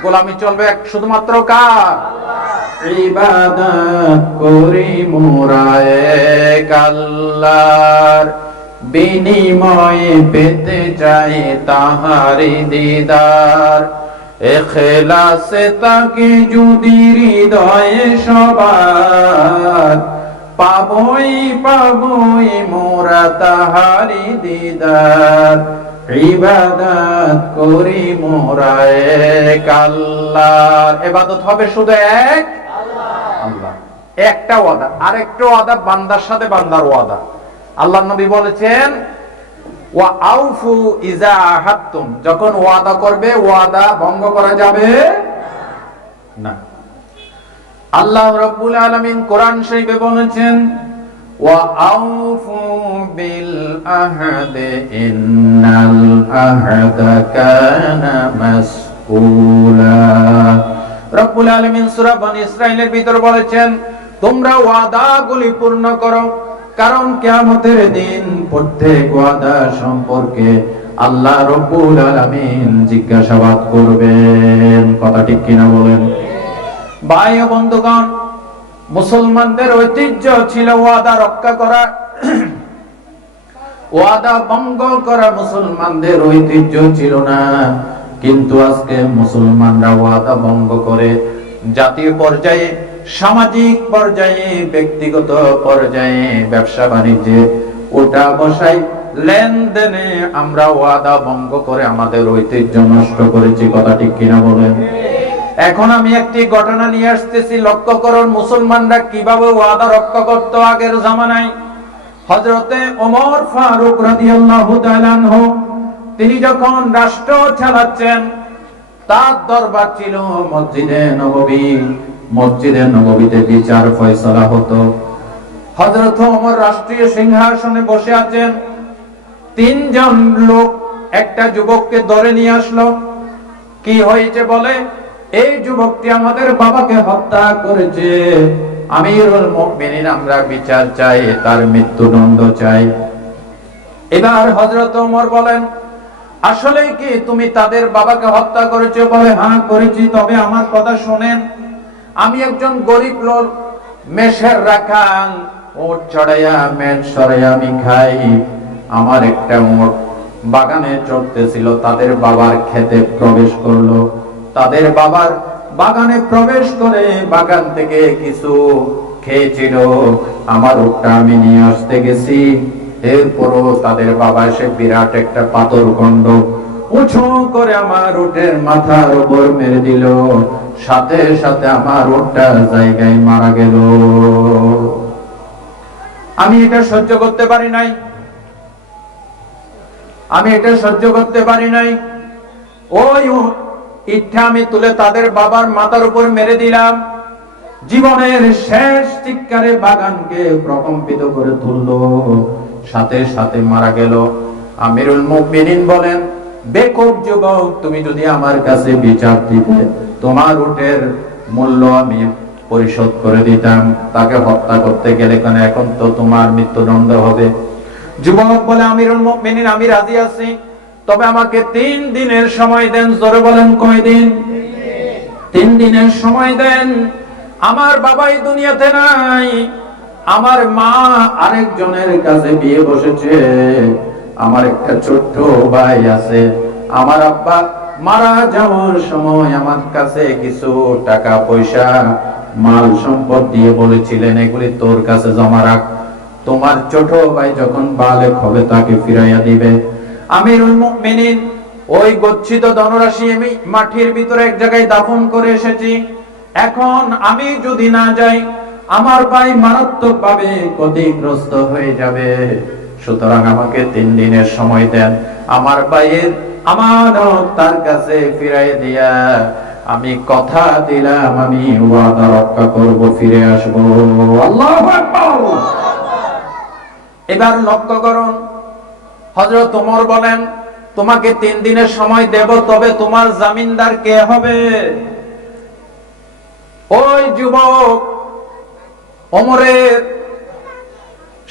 গোলামি চলবে শুধুমাত্র কার? ইবাদত করি মোরা এক আল্লাহর, বিনিময়ে পেতে চাই তাহারি দিদার। ইখলাসে তাকে যদি হৃদয়ে সবার, পাবই পাবই মোরা তাহারি দিদার। ইবাদত করি মোরা এক আল্লাহর। ইবাদত হবে শুধু এক আল্লাহ। একটা ওয়াদা। আরেকটা ওয়াদা বান্দার সাথে বান্দার ওয়াদা। আল্লাহর নবী বলেছেন, ওয়া আউফু ইজা আহাদতুম, যখন ওয়াদা করবে ওয়াদা ভঙ্গ করা যাবে না। আল্লাহ রাব্বুল আলামিন কোরআন শরীফে বলেছেন, ওয়া আউফু বিল আহদি ইন্নাল আহদা কানা মাসউলা। রব্বুল আলামিন সূরা বনী ইসরাঈলের ভিতর বলেছেন, তোমরা ওয়াদাগুলি পূর্ণ করো, কারণ কিয়ামতের দিন প্রত্যেক ওয়াদা সম্পর্কে আল্লাহ রব্বুল আলামিন জিজ্ঞাসাবাদ করবেন। কথা ঠিক কিনা বলেন? ভাই ও বন্ধুগণ, মুসলমানদের ঐতিহ্য ছিল ওয়াদা রক্ষা করা, ওয়াদা ভঙ্গ করা মুসলমানদের ঐতিহ্য ছিল না। কিন্তু আজকে মুসলমানরা ওয়াদা ভঙ্গ করে জাতীয় পর্যায়ে, সামাজিক পর্যায়ে, ব্যক্তিগত পর্যায়ে, ব্যবসা বাণিজ্যে ওটা বসাই, লেনদেনে আমরা ওয়াদা ভঙ্গ করে আমাদের ঐতিহ্য নষ্ট করেছি। কথা ঠিক কিনা বলেন? এখন আমি একটি ঘটনা নিয়ে আসতেছি, লক্ষ্য করুন মুসলমানরা কিভাবে ওয়াদা রক্ষা করত আগের জামানায়। হযরতে ওমর ফারুক রাদিয়াল্লাহু তাআলা আনহু, তিনি যখন রাষ্ট্র চালাচ্ছেন, তার দরবার ছিল মসজিদে নববী। মসজিদে নববীতে বিচার ফয়সালা হতো। হযরত ওমর রাষ্ট্রীয় সিংহাসনে বসে আছেন, তিনজন লোক একটা যুবককে ধরে নিয়ে আসলো। কি হয়েছে বলে, এই যুবকটি আমাদের বাবাকে হত্যা করেছে, আমিরুল মুমিনিন আমরা বিচার চাই, তার মৃত্যুদণ্ড চাই। এবার হযরত ওমর বলেন, আসলে কি তুমি তাদের বাবাকে হত্যা করেছো? বলে, হ্যাঁ করেছি, তবে আমার কথা শুনেন, আমি একজন গরিব লোক, মেষের রাখাল, ওট চড়াইয়া মেষ চড়াইয়া আমি খাই। আমার একটা ওট বাগানে চড়তেছিল, তাদের বাবার ক্ষেতে প্রবেশ করলো, তাদের বাবার বাগানে প্রবেশ করে বাগান থেকে কিছু খেয়েছিল, আমার উটটা আমি নিয়ে আসতে গেছি। এরপরও তাদের বাবা এসে বিরাট একটা পাথর খণ্ড উঁচু করে আমার উটের মাথার উপর মেরে দিল, সাথে সাথে আমার উটটা জায়গায় মারা গেল। আমি এটা সহ্য করতে পারি নাই, আমি এটা সহ্য করতে পারি নাই। ওই ইটটা আমি তুলে তাদের বাবার মাথার উপর মেরে দিলাম। জীবনের শেষ চিৎকারে বাগানকে প্রকম্পিত করে তুললো, সাথে সাথে মারা গেল। আমিরুল মুমিনিন বলেন, বেকুব যুবক, তুমি যদি আমার কাছে বিচার দিতে, তোমার উটের মূল্য আমি পরিশোধ করে দিতাম। তাকে হত্যা করতে গেলে কেন, এখন তো তোমার মৃত্যুদণ্ড হবে। যুবক বলে, আমিরুল মুমিনিন, আমি রাজি আছি, তবে আমাকে 3 দিনের সময় দেন। জোরে বলেন, কয়দিন? 3 দিনের সময় দেন। আমার বাবাই দুনিয়াতে নাই, আমার মা আরেকজনের কাছে বিয়ে বসেছে, আমার একটা ছোট্ট ভাই আছে। আমার আব্বা মারা যাওয়ার সময় আমার কাছে কিছু টাকা পয়সা মাল সম্পদ দিয়ে বলেছিলেন, এগুলি তোর কাছে জমা রাখ, তোমার ছোট ভাই যখন বালেগ হবে তাকে ফিরাইয়া দিবে। আমিরুল মুমিনিন ওই গচ্ছিত ধনরাশি আমি মাটির ভিতরে এক জায়গায় দাফন করে এসেছি। এখন আমি যদি না যাই, আমার ভাই মারাত্মক ভাবে ক্ষতিগ্রস্ত হয়ে যাবে। সুতরাং আমাকে 3 দিনের সময় দেন, আমার ভাইয়ের আমানত তার কাছে ফিরাই দিয়া আমি কথা দিলাম, আমি ওয়াদা রক্ষা করব, ফিরে আসব। আল্লাহু আকবার। এবার লক্ষ্য করুন, হযরত ওমর বলেন, তোমাকে 3 দিনের সময় দেব, তবে তোমার জামিনদার কে হবে? ওই যুবক ওমরের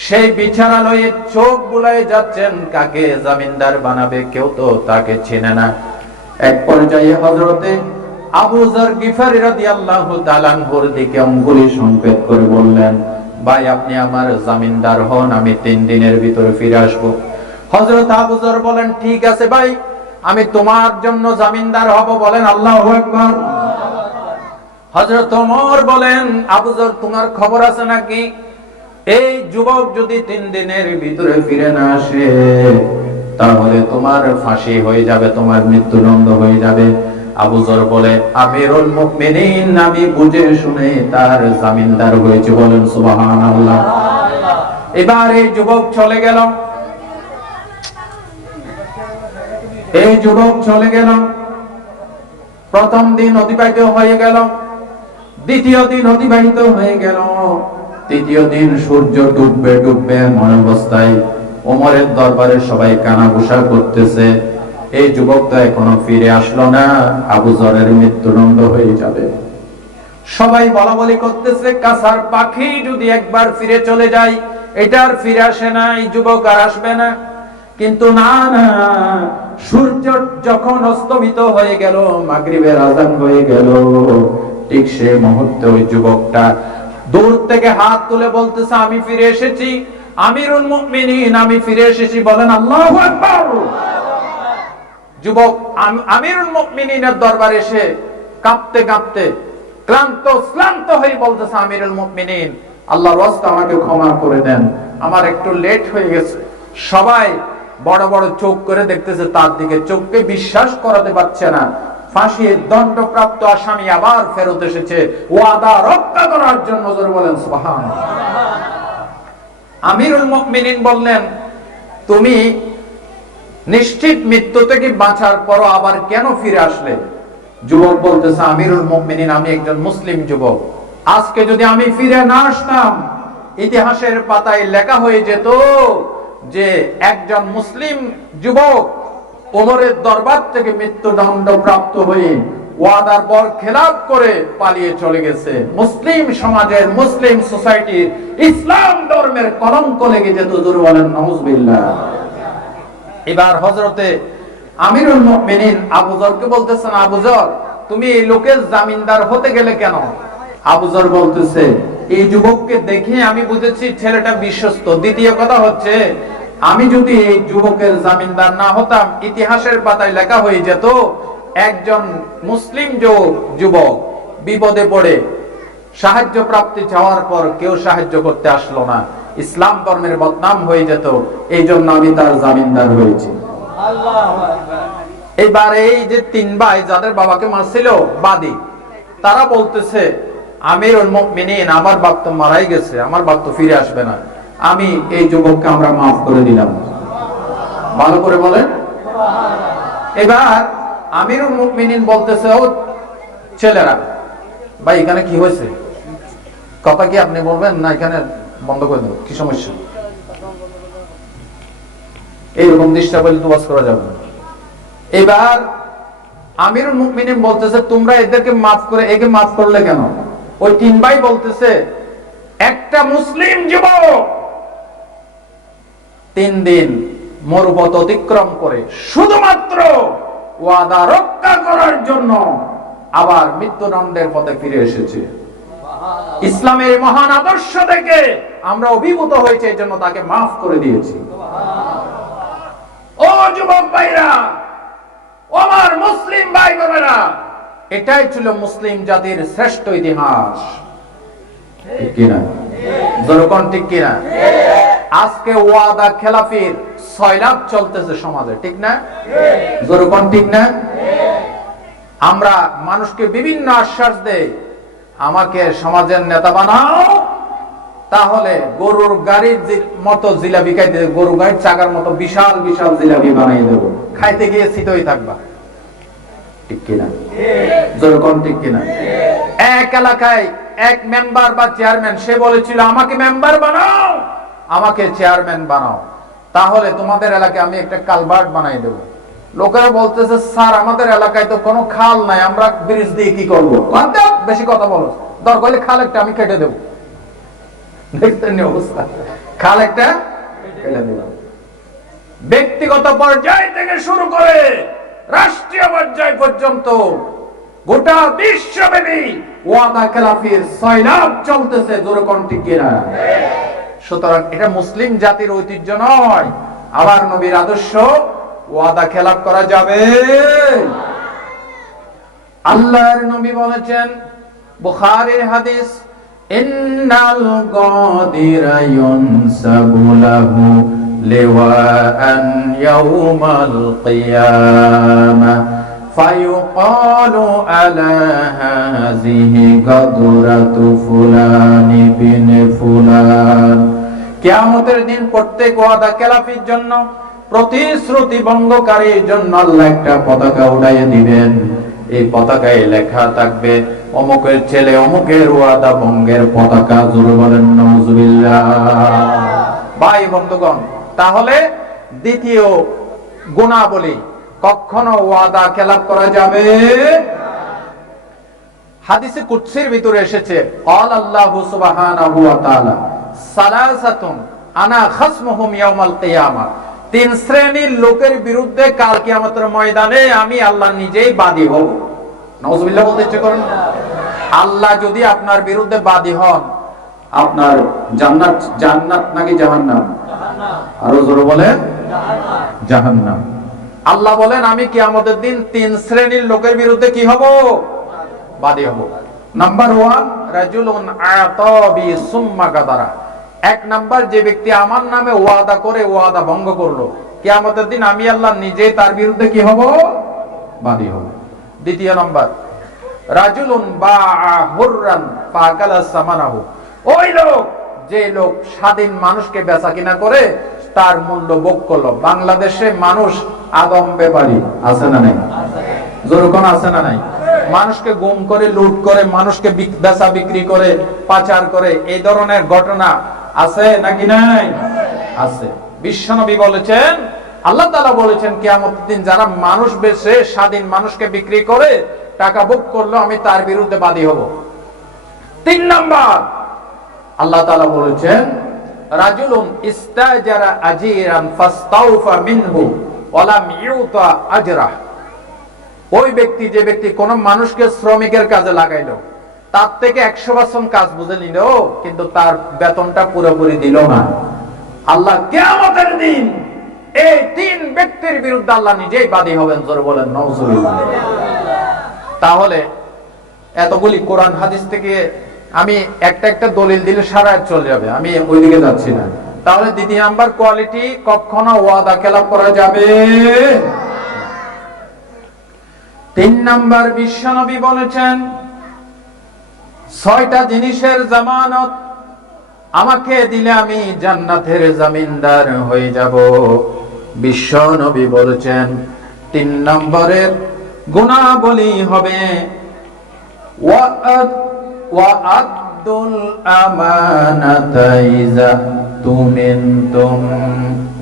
সেই বিচারালয়ে চোখ বুলাই যাচ্ছেন, কাকে জামিনদার বানাবে, কেউ তো তাকে চেনে না। এক পর্যায়ে হযরতে আবু যর গিফারী রাদিয়াল্লাহু তাআলা আনহুর দিকে আঙ্গুলি সংকেত করে বললেন, ভাই আপনি আমার জামিনদার হন, আমি 3 দিনের ভিতরে ফিরে আসব। হযরত আবু যর বলেন, ঠিক আছে ভাই, আমি তোমার জন্য জামিনদার হব। বলেন আল্লাহু আকবার। হযরত ওমর বলেন, আবু যর তোমার খবর আছে নাকি? এই যুবক যদি 3 দিনের ভিতরে ফিরে না আসে, তাহলে তোমার ফাঁসি হয়ে যাবে, তোমার মৃত্যুদণ্ড হয়ে যাবে। আবু যর বলে, আমিরুল মুমিনিন, আমি বুঝে শুনে তার জামিনদার হয়েছে। বলেন সুবহানাল্লাহ। এবার এই যুবক চলে গেল, এই যুবক চলে গেল। প্রথম দিন অতিবাহিত হয়ে গেল, দ্বিতীয় দিন অতিবাহিত হয়ে গেল, তৃতীয় দিন সূর্য ডুববে ডুববে এমন অবস্থায় ওমরের দরবারে সবাই কানাঘুষা করতেছে, এই যুবক তো এখনো ফিরে আসলো না, আবু যরের মৃত্যুদণ্ড হয়ে যাবে। সবাই বলা বলি করতেছে, কাছার পাখি যদি একবার ফিরে চলে যায়, এটা আর ফিরে আসে না, এই যুবক আর আসবে না। কিন্তু না না, সূর্য যখন অস্তমিত হয়ে গেল, মাগরিবের আযান হয়ে গেল, ঠিক সেই মুহূর্তে ওই যুবকটা দূর থেকে হাত তুলে বলতেছে, আমি ফিরে এসেছি, আমিরুল মুমিনিন, আমি ফিরে এসেছি। বলেন আল্লাহু আকবার। যুবক আমিরুল মুমিনিনের দরবারে এসে কাঁপতে কাঁপতে ক্লান্ত হয়ে বলতেছে, আমিরুল মুমিনিন, আল্লাহর ওয়াস্তে আমাকে ক্ষমা করে দেন, আমার একটু লেট হয়ে গেছে। সবাই বড় বড় চোখ করে দেখতেছে তার দিকে, চোখকে বিশ্বাস করাতে পারছে না। ফাঁসির দণ্ডপ্রাপ্ত আসামি আবার ফেরত এসেছে ওয়াদা রক্ষা করার জন্য। জোরে বলেন সুবহানাল্লাহ। আমিরুল মুমিনিন বললেন, তুমি নিশ্চিত মৃত্যু থেকে বাঁচার পরও আবার কেন ফিরে আসলে? যুবক বলতেছে, আমিরুল মুমিনিন, আমি একজন মুসলিম যুবক, আজকে যদি আমি ফিরে না আসতাম, ইতিহাসের পাতায় লেখা হয়ে যেত যে একজন মুসলিম যুবক ওমরের দরবার থেকে মৃত্যুদণ্ড প্রাপ্ত হয়ে ওয়াদার পর খেলাফ করে পালিয়ে চলে গেছে। মুসলিম সমাজের, মুসলিম সোসাইটির, ইসলাম ধর্মের কলঙ্ক লেগে যেত। জোরে বলেন নাউজুবিল্লাহ। এবার হযরতে আমিরুল মুমিনিন আবু যরকে বলতেছেন, আবু যর, তুমি এই লোকের জামিনদার হতে গেলে কেন? আবু যর বলতেছে, এই যুবককে দেখে আমি বুঝেছি ছেলেটা বিশ্বস্ত। দ্বিতীয় কথা হচ্ছে, আমি যদি এই যুবকের জামিনদার না হতাম, ইতিহাসের পাতায় লেখা হয়ে যেত একজন মুসলিম যুবক বিপদে পড়ে সাহায্য প্রাপ্তি চাওয়ার পর কেউ সাহায্য করতে আসলো না, ইসলাম ধর্মের বদনাম হয়ে যেত। এই জন্য আমি তার জামিনদার হয়েছি। এবার এই যে 3 ভাই যাদের বাবাকে মারছিল বাদী, তারা বলতেছে আমিরুল মুমিনিন, আমার বাপ তো মারাই গেছে, আমার বাপ তো ফিরে আসবে না, আমি এই যুবককে আমরা মাফ করে দিলাম। ভালো করে বলেন। এবার আমিরুল মুমিনিন বলতেছে, ও ছেলেরা, ভাই এখানে কি হয়েছে, কথা কি আপনি বলবেন না এখানে বন্ধ করে দেব, কি সমস্যা? এইরকম দৃষ্টাবলী তো বাস করা যাবে না। এবার আমিরুল মুমিনিন বলতেছে, তোমরা এদেরকে মাফ করে একে মাফ করলে কেন? ওই 3 ভাই বলতেছে, একটা মুসলিম যুবক 3 দিন মরুপথ অতিক্রম করে শুধুমাত্র ওয়াদা রক্ষা করার জন্য আবার মৃত্যুদণ্ডের পথে ফিরে এসেছে। ইসলামের মহান আদর্শ থেকে আমরা অভিভূত হয়েছে, এই জন্য তাকে মাফ করে দিয়েছি। ও যুবক ভাইরা, ও আমার মুসলিম ভাই বোনেরা, এটাই ছিল মুসলিম জাতির শ্রেষ্ঠ ইতিহাস। ঠিক কিনা? যেরকম ঠিক কিনা? আজকে ওয়াদা খেলাফির সয়লাব চলতেছে সমাজে, ঠিক না? যেরকম ঠিক না? আমরা মানুষকে বিভিন্ন আশ্বাস দেই, আমাকে সমাজের নেতা বানাও, তাহলে গরুর গাড়ির মতো জিলাপি খাইতে, গরু গাড়ির চাকার মতো বিশাল বিশাল জিলাপি বানিয়ে দেবো, খাইতে গিয়ে শীতই থাকবা। ঠিক কিনা? যেরকম ঠিক কিনা? এক এলাকায় এক মেম্বার বা চেয়ারম্যান, সে বলেছিল আমাকে মেম্বার বানাও, আমাকে চেয়ারম্যান বানাও, তাহলে তোমাদের এলাকায় আমি একটা কালভার্ট বানাই দেবো। লোকেরা বলতেছে, স্যার আমাদের এলাকায় তো কোনো খাল নাই, আমরা ব্রিজ দিয়ে কি করবো? বেশি কথা বলো, দরকার হলে খাল একটা আমি কেটে দেবো। দেখতেন অবস্থা, খাল একটা কেটে দেব। ব্যক্তিগত পর্যায় থেকে শুরু করে রাষ্ট্রীয় পর্যায় পর্যন্ত গোটা বিশ্বব্যাপী ওয়াদা খেলাফির সয়লাব চলতেছে। যেরকম ঠিক কিনা? সুতরাং এটা মুসলিম জাতির ঐতিহ্য নয়। আবার নবীর আদর্শ, ওয়াদা খেলাফ করা যাবে? আল্লাহর নবী বলেছেন, বুখারীর হাদিস, ইন্নাল গাদিরা ইউনসাবু লাহু লিওয়াআন ইয়াউমাল কিয়ামাহ ফায়ুকালু আলা হাযিহি গাদরাতু ফুলান ইবনে ফুলান। কিয়ামতের দিন প্রত্যেক ওয়াদা খেলাফির জন্য, প্রতিশ্রুতি ভঙ্গকারীর জন্য আল্লাহ একটা পতাকা উড়াইয়ে দিবেন। এই পতাকায় লেখা থাকবে, অমুকের ছেলে অমুকের ওয়াদা ভঙ্গের পতাকা। জোরে বলেন নাউজুবিল্লাহ। ভাই বন্ধুগণ, তাহলে দ্বিতীয় গুণাবলী, কখনো ওয়াদা খেলাফ করা যাবে? হাদিসে কুদসির ভিতরে এসেছে, ক্বাল আল্লাহু সুবহানাহু ওয়া তাআলা সালাসাতুন আনা খাসমুহুম ইয়াউমাল কিয়ামাহ। 3 শ্রেণীর লোকের বিরুদ্ধে কাল কিয়ামতের ময়দানে আমি আল্লাহ নিজেই বাদী হব। নাউজুবিল্লাহ বলতে ইচ্ছে করেন? আল্লাহ যদি আপনার বিরুদ্ধে বাদী হন, আপনার জান্নাত জান্নাত নাকি জাহান্নাম? জাহান্নাম। আরো জোরে বলেন, জাহান্নাম। আল্লাহ বলেন, আমি কিয়ামতের দিন 3 শ্রেণীর লোকের বিরুদ্ধে কি হব? বাদী হব। নাম্বার 1, রাজুলুন আতাবি সুম্মা গাদারা। 1 নাম্বার, যে ব্যক্তি আমার নামে ওয়াদা করে ওয়াদা ভঙ্গ করলো, কিয়ামতের দিন আমি আল্লাহ নিজে তার বিরুদ্ধে কি হব? বাদী হব। দ্বিতীয় নাম্বার, রাজুলুন বাআ হুররান ফাকালা সামানাহু। ওই লোক, যে লোক স্বাধীন মানুষকে বেচা কিনা করে তার মূল্য ভোগ করলো। বাংলাদেশে মানুষ আদম ব্যাপারী আছে না নাই? যেরকম আছে না নাই? মানুষকে গুম করে, লুট করে, মানুষকে বেচা বিক্রি করে, পাচার করে, এই ধরনের ঘটনা আছে নাকি নাই? আছে। বিশ্বনবী বলেছেন, আল্লাহ তাআলা বলেছেন, কিয়ামতের দিন যারা মানুষ বেচে, স্বাধীন মানুষকে বিক্রি করে টাকা ভোগ করলো, আমি তার বিরুদ্ধে বাদী হব। 3 নাম্বার, আল্লাহ তাআলা বলেছেন, রাজুলুন ইস্তাজারা আজিরান ফাস্তাওফা মিনহু ওয়া লাম ইউতা আজরাহ। ওই ব্যক্তি, যে ব্যক্তি কোন মানুষকে শ্রমিকের কাজে লাগাইলো, তার থেকে 100% কাজ বুঝে নিল, কিন্তু তার বেতনটা পুরোপুরি দিল না। আল্লাহ কিয়ামতের দিন এই 3 ব্যক্তির বিরুদ্ধে আল্লাহ নিজেই বাদী হবেন। জোরে বলেন নাউজুবিল্লাহ। তাহলে এতগুলি কোরআন হাদিস থেকে আমি একটা একটা দলিল দিলে সারা রাত চলে যাবে, আমি ওইদিকে যাচ্ছি না। তাহলে দ্বিতীয় নাম্বার কোয়ালিটি, কখনো ওয়াদা খেলাপ করা যাবে। 3 নাম্বার বিশ্বনবী বলেছেন 6টা জিনিসের জামানত আমাকে দিলে আমি জান্নাতের জামিনদার হয়ে যাব। বিশ্বনবী বলেছেন 3 নম্বরের গুণাবলী হবে ওয়াআদুল আমানাতা ইযা তুমিনতুম।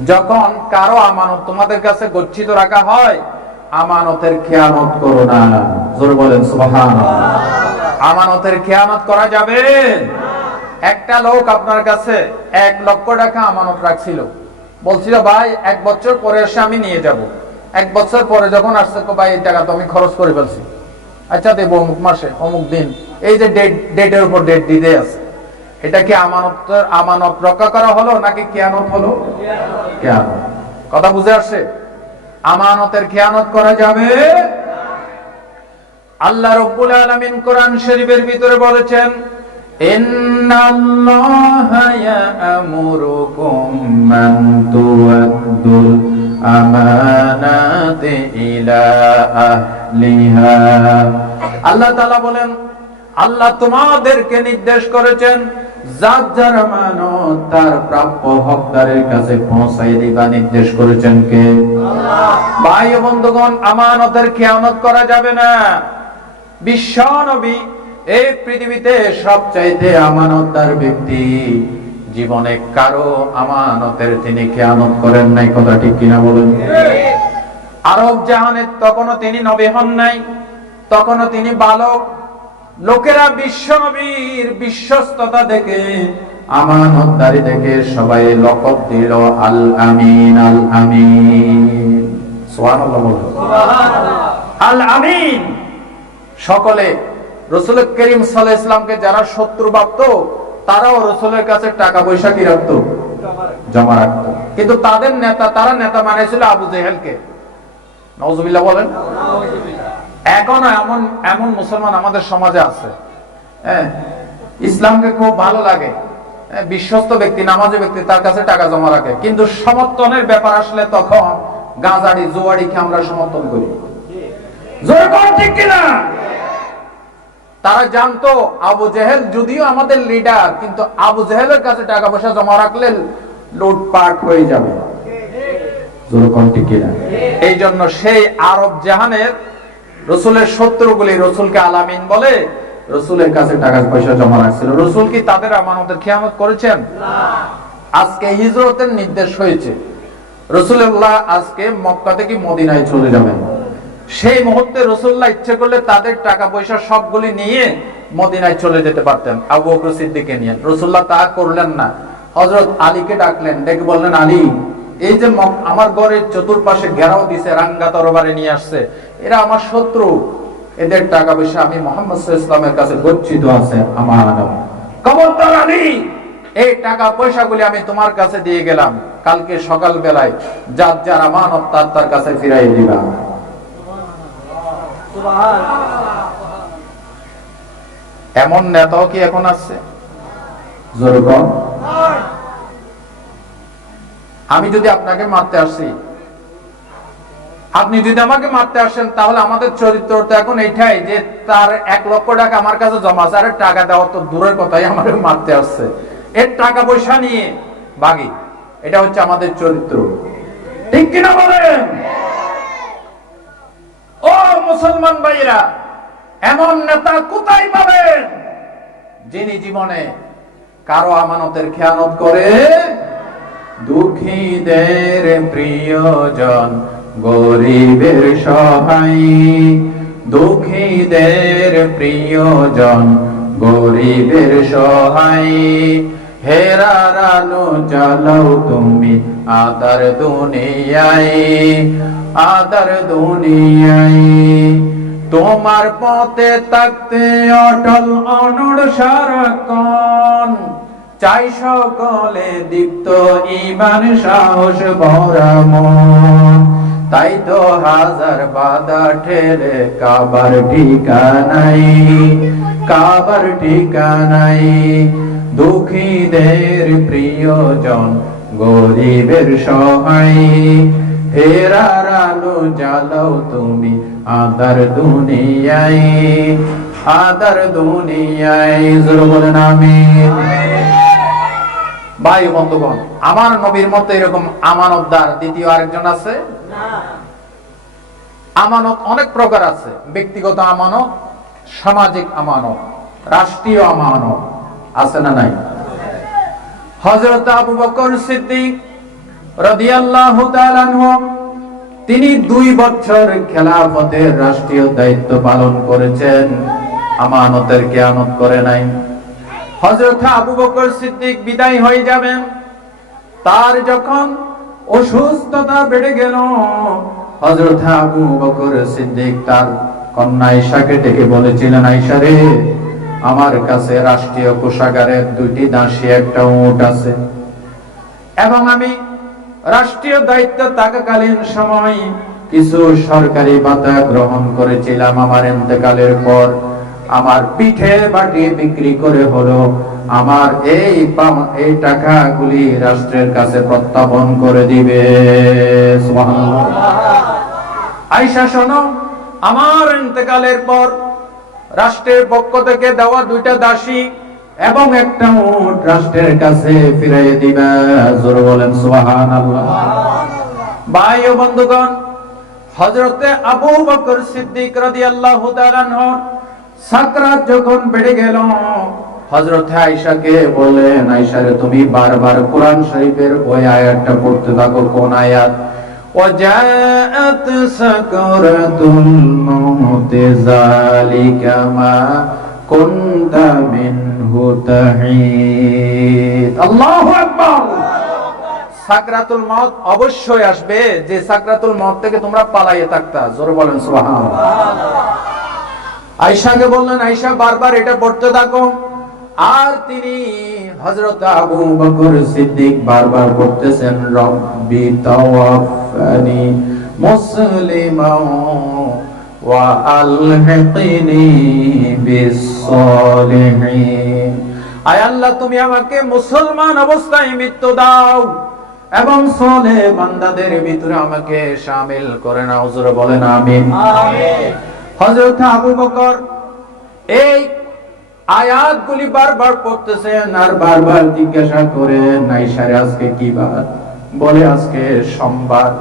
যখন কারো আমানত তোমাদের কাছে গচ্ছিত রাখা হয়, আমানতের খেয়ানত করো না। জোরে বলেন সুবহানাল্লাহ। আমানতের খেয়ানত করা যাবে? একটা লোক আপনার কাছে 1 লক্ষ টাকা আমানত রাখছিল, বলছিল ভাই 1 বছর পরে এসে আমি নিয়ে যাব। 1 বছর পরে যখন আসছে, ভাই এই টাকা তো আমি খরচ করে ফেলছি, আচ্ছা দেবো অমুক মাসে অমুক দিন, এই যে ডেটের উপর ডেট দিতে আছে। এটা কি আমানত রক্ষা করা হলো নাকি খেয়ানত হলো? খেয়ানত। কথা বুঝে আসছে? আমানতের খেয়ানত করা যাবে? আল্লাহ রাব্বুল আলামিন কোরআন শরীফের ভিতরে বলেছেন ইন্নাল্লাহা ইয়া'মুরুকুম মান তু'আদ্দুল আমানাতি ইলা আহলিহা। আল্লাহ তাআলা বলেন, আল্লাহ তোমাদেরকে নির্দেশ করেছেন যার যার আমানত তার প্রাপ্য হকদারের কাছে পৌঁছায় দিবা। নির্দেশ করেছেন কে? আল্লাহ। ভাই ও বন্ধুগণ, আমানতের খেয়ানত করা যাবে না। বিশ্ব নবী এই পৃথিবীতে সবচাইতে আমানতদার ব্যক্তি, জীবনে কারো আমানতের তিনি খেয়ানত করেন নাই। কথা ঠিক কিনা বলেন? আরব জাহানে তখনও তিনি নবী হন নাই, তখনও তিনি বালক। লোকেরা বিশ্ব নবীর বিশ্বস্ততা দেখে, আমানতদারি দেখে সবাই লকব দিল আল আমিন, আল আমিন। সুবহানাল্লাহ বলুন। সুবহানাল্লাহ। আল আমিন। সকলে রাসূল করিম সাল্লাল্লাহু আলাইহি ওয়াসাল্লামকে যারা শত্রু ভাবতো, তারাও রাসূলের কাছে টাকা পয়সা কি রাখতো? জমা রাখতো। কিন্তু তাদের নেতা, তারা নেতা বানাইছিল আবু জেহেলকে। নাউজুবিল্লাহ বলেন। এখনো এমন মুসলমান আমাদের সমাজে আছে, ইসলামকে খুব ভালো লাগে, বিশ্বস্ত ব্যক্তি, নামাজি ব্যক্তি, তার কাছে টাকা জমা রাখে, কিন্তু সমর্থনের ব্যাপার আসলে তখন গাঁজাড়ি জোয়াড়িকে আমরা সমর্থন করি। জোরে কোন ঠিক কিনা? তারা জানতো আবু জেহেল যদিও আমাদের লিডার, কিন্তু আবু জেহেলের কাছে টাকা পয়সা জমা রাখলে লুটপাট হয়ে যাবে। জোরে কোন ঠিক কিনা? এই জন্য সেই আরব জাহানের রাসূলের শত্রুগুলি রাসূলকে আলামিন বলে রাসূলের কাছে টাকা পয়সা জমা রাখছিল। রাসূল কি তাদের আমানতের খেয়ানত করেছেন? না। আজকে হিজরতের নির্দেশ হয়েছে, রাসূলুল্লাহ আজকে মক্কা থেকে মদিনায় চলে যাবেন। সেই মুহূর্তে রাসূলুল্লাহ ইচ্ছে করলে তাদের টাকা পয়সা সবগুলি নিয়ে মদিনায় চলে যেতে পারতেন আবু বকর সিদ্দিককে নিয়ে। রাসূলুল্লাহ তা করলেন না। হযরত আলীকে ডাকলেন, ডেকে বললেন, আলী, এই যে আমার ঘরের চতুর্পাশে ঘেরাও দিছে, রাঙ্গা তরবারি নিয়ে আসছে, এরা আমার শত্রু, এদের টাকা পয়সা আমি মুহাম্মদ সাল্লাল্লাহু আলাইহি ওয়াসাল্লামের কাছে গচ্ছিত আছে, আমানত। খবরদার আলী, এই টাকা পয়সাগুলি আমি তোমার কাছে দিয়ে গেলাম, কালকে সকাল বেলায় যার যার আমানত তার কাছে ফিরাই দিবা। এমন নেতাও কি এখন আছে? জোরে বল। আমি যদি আপনাকে মারতে আসি, আপনি যদি আমাকে মারতে আসেন, তাহলে আমাদের চরিত্র তো এখন এইটাই যে তার 1 লক্ষ টাকা আমার কাছে জমা আছে, আর টাকা দেওয়া তো দূরের কথাই, আমাকে মারতে আসছে, এর টাকা পয়সা নিয়ে ভাগি। এটা হচ্ছে আমাদের চরিত্র। ঠিক কিনা বলেন? ও মুসলমান ভাইরা, এমন নেতা কোথায় পাবেন যিনি জীবনে কারো আমানতের খেয়ানত করে? দুঃখীদের প্রিয়জন, গরিবের সহায়, দুঃখীদের প্রিয়জন, গরিবের সহায়, হেরার আলো জ্বালাও তুমি আদার দুনিয়ায়, আদার দুনিয়ায়। তোমার পথে থাকতে অটল অনড় সারাক্ষণ, চাই সকলে দীপ্ত ঈমান সাহস ভরা মন। তাই তো হাজার বাধা ঠেলে কাবার ঠিকানাই, কাবার ঠিকানাই। দুঃখীদের প্রিয়জন, গরিবের সহায়, হেরার আলো জ্বালাও তুমি আদার দুনিয়ায়, আদার দুনিয়ায়। জোরে বলেন আমিন। ভাই বন্ধুগণ, আমার নবীর মতো এরকম আমানতদার দ্বিতীয় আরেকজন আছে? আমানত অনেক প্রকার আছে। ব্যক্তিগত আমানত, সামাজিক আমানত, রাষ্ট্রীয় আমানত, আছে না নাই? হযরত আবু বকর সিদ্দিক রাদিয়াল্লাহু তাআলা আনহু, তিনি 2 বছর খেলাফতের রাষ্ট্রীয় দায়িত্ব পালন করেছেন, আমানতের খেয়ানত করে নাই। হযরত আবু বকর সিদ্দিক বিদায় হয়ে যাবেন, তার যখন অসুস্থতা বেড়ে গেল, হযরত আবু বকর সিদ্দিক তার কন্যা আয়েশাকে ডেকে বলেছিলেন, আয়েশা রে, আমার কাছে রাষ্ট্রীয় কোষাগারের 2টি দাসী, একটা উট আছে, এবং আমি রাষ্ট্রীয় দায়িত্ব থাকাকালীন সময় কিছু সরকারি ভাতা গ্রহণ করেছিলাম। আমার ইন্তেকালের পর আমার পিঠে বাটি বিক্রি করে হলো আমার এই টাকাগুলি রাষ্ট্রের কাছে প্রত্যাপন করে দিবে। সুবহানাল্লাহ। আয়েশা শোনো, আমার ইন্তেকালের পর রাষ্ট্রের পক্ষ থেকে দেওয়া 2টা দাসী এবং একটা উট রাষ্ট্রের কাছে ফিরিয়ে দিবা। জোরে বলেন সুবহানাল্লাহ। ভাই ও বন্ধুগণ, হযরতে আবু বকর সিদ্দিক রাদিয়াল্লাহু তাআলা আনহু সাকরাত যখন বেড়ে গেল, হযরতে আয়েশাকে বললেন, আয়েশা রে, তুমি বারবার কোরআন শরীফের ওই আয়াতটা পড়তে থাকো। কোন আয়াত? ওয়াজাআত সাকরাতুল মাউত যালিকা মা কুনতা মিনহু তাহিদ। আল্লাহু আকবার। সাকরাতুল মাউত অবশ্যই আসবে, যে সাকরাতুল মাউত থেকে তোমরা পালাইয়ে থাকতা। জোরে বলেন সুবহানাল্লাহ। আয়েশাকে বললেন, আয়েশা বারবার এটা পড়তে থাকো। আর তিনি হযরত আবু বকর সিদ্দিক বারবার পড়তেছেন, রব্বি তাওয়াফানি মুসলিমান ওয়া আলহিকনি বিস-সালিহিন। আয় আল্লাহ, তুমি আমাকে মুসলমান অবস্থায় মৃত্যু দাও এবং সালেহ বান্দাদের ভিতরে আমাকে শামিল করে নাও। জোরে বলেন আমিন। আমিন। হযরত আবু বকর এই আয়াতগুলি বারবার পড়তেছেন আর বারবার জিজ্ঞাসা করেন, আয়েশা রে, আজকে কি বার? বলে, আজকে সোমবার।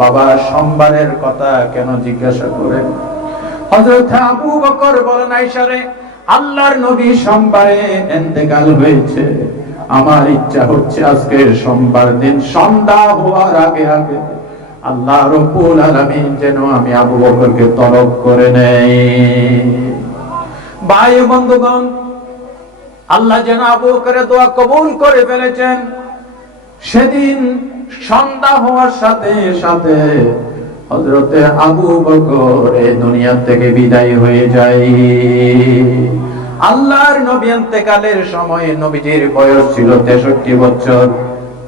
বাবা, সোমবারের কথা কেন জিজ্ঞাসা করেন? হযরত আবু বকর বলেন, আয়েশা রে, আল্লাহর নবী সোমবারে ইন্তেকাল হয়েছে, আমার ইচ্ছা হচ্ছে আজকে সোমবার দিন সন্ধ্যা হওয়ার আগে আগে আল্লাহ রাব্বুল আলামিন যেন আমি আবু বকরকে তলব করে নেই। ভাই বন্ধুগণ, আল্লাহ যেন আবু বকরের দোয়া কবুল করে ফেলেছেন। সেদিন সন্ধ্যা হওয়ার সাথে সাথে হযরতে আবু বকর এই দুনিয়া থেকে বিদায় হয়ে যায়। আল্লাহর নবী ইন্তেকালের সময় নবীজির বয়স ছিল 63 বছর।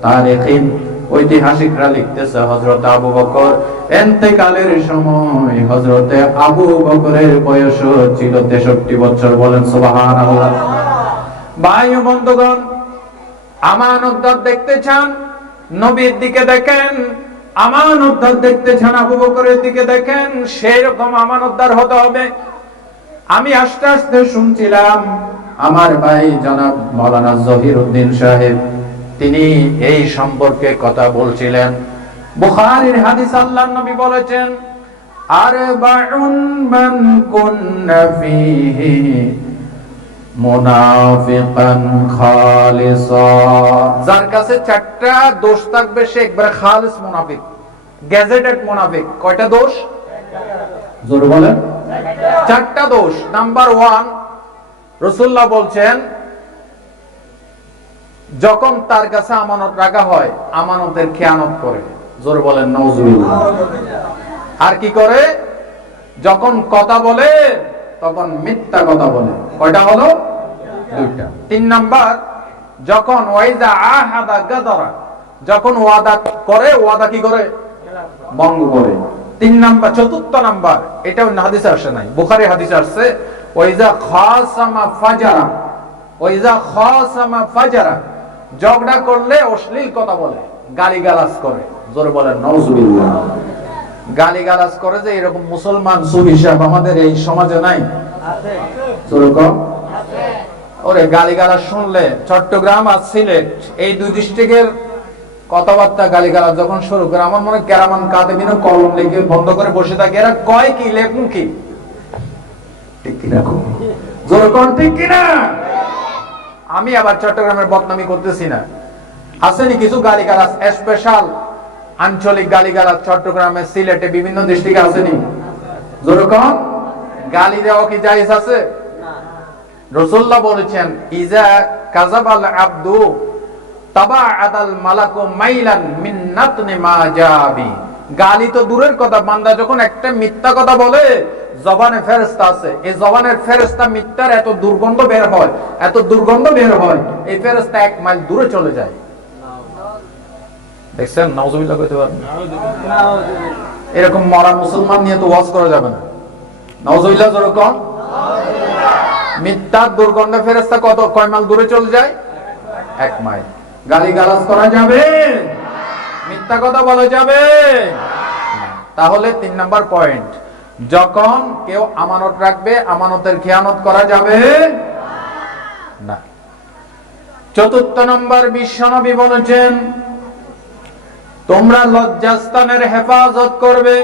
তারিখে ঐতিহাসিকরা লিখতেছে, হযরত আবু বকর ইন্তেকালের সময় হযরতে আবু বকরের বয়স ছিল 63 বছর। বলেন সুবহানাল্লাহ। ভাই ও বন্ধুগণ, আমানতদার দেখতে চান, নবীর দিকে দেখেন। আমানতদার দেখতে চান, আবু বকরের দিকে দেখেন। সেই রকম আমানতদার হতে হবে। আমি আস্তে আস্তে শুনছিলাম, আমার ভাই জনাব মাওলানা জহিরউদ্দিন সাহেব, তিনি এই সম্পর্কে কথা বলছিলেন। বুখারীর হাদিস, আল্লাহর নবী বলেছেন, আরবাউন মান কুন্না ফীহি মুনাফিকান খালিসা। যার কাছে 4টা দোষ থাকবে সে একবারে খালিস মুনাফিক, গ্যাজেটেড মুনাফিক। কয়টা দোষ? জোরে বলেন। 4টা দোষ। নাম্বার 1, রাসূলুল্লাহ বলছেন, যখন তার কাছে আমানত রাখা হয় আমানতের খেয়ানত করে। জোরে বলেন নাউজুবিল্লাহ। আর কি করে? যখন কথা বলে তখন মিথ্যা কথা বলে। কয়টা হলো? 2টা। 3 নাম্বার, যখন ওয়াইজা আহাদা গাদারা, যখন ওয়াদা করে, ওয়াদা কি করে? ভঙ্গ করে। 3 নাম্বার, চতুর্থ নাম্বার, এটাও হাদিসে আসে নাই, বুখারী হাদিসে আসছে, ওয়াইজা খাসামা ফাজারা, ওয়াইজা খাসামা ফাজারা, ঝগড়া করলে অশ্লীল কথা বলে, গালিগালাজ করে। জোরে বলেন নাউজুবিল্লাহ। গালিগালাজ করে যে এরকম মুসলমান সুহিসাব আমাদের এই সমাজে নাই? আছে। জোরে কম আছে। ওরে গালিগালাজ শুনলে চট্টগ্রাম আর সিলেট এই দুই ডিস্ট্রিক্টের কথাবার্তা গালিগালাজ যখন শুরু করে, আমার মনে কেরামান কাদেমিনও কলম লিখে বন্ধ করে বসে থাকে, এরা কয় কি লেখুন কি? ঠিক কিনা? জোরে কোন ঠিক কিনা? আমি আবার চট্টগ্রামের বদনামি করতেছি না, আসেনি কিছু গালিগালাজ, স্পেশাল আঞ্চলিক গালিগালাজ চট্টগ্রামে সিলেটে বিভিন্ন ডিস্ট্রিক্টে আসেনি? জোরে কোন গালি দেওয়া কি জায়েজ আছে? রাসূলুল্লাহ বলেছেন, ইজা কাযাবাল আবদু তাবাআদাল মালাকু মাইলান মিন নাতনি মা জাবি। গালি তো দূরের কথা, বান্দা যখন একটা মিথ্যা কথা বলে, জবানে ফেরেশতা আছে, এই জবানের ফেরেশতা মিথ্যার এত দুর্গন্ধ বের হয়, এত দুর্গন্ধ বের হয়, এই ফেরেশতা 1 মাইল দূরে চলে যায়। দেখছেন? নাউজুবিল্লাহ কইতে পারেন? এরকম মরা মুসলমান নিয়ে তো ওয়াজ করা যাবে না। নাউজুবিল্লাহ যেরকম মিথ্যার দুর্গন্ধ ফেরেশতা কয় মাইল দূরে চলে যায়? 1 মাইল। গালিগালাজ করা যাবে? মিথ্যা কথা বলা যাবে? তাহলে 3 নাম্বার পয়েন্ট, যখন কেউ আমানত রাখবে, আমানতের খেয়ানত করা যাবে না। 4র্থ নম্বর, বিশ্বনবী বলেছেন, তোমরা লজ্জাস্থানের হেফাজত করবে।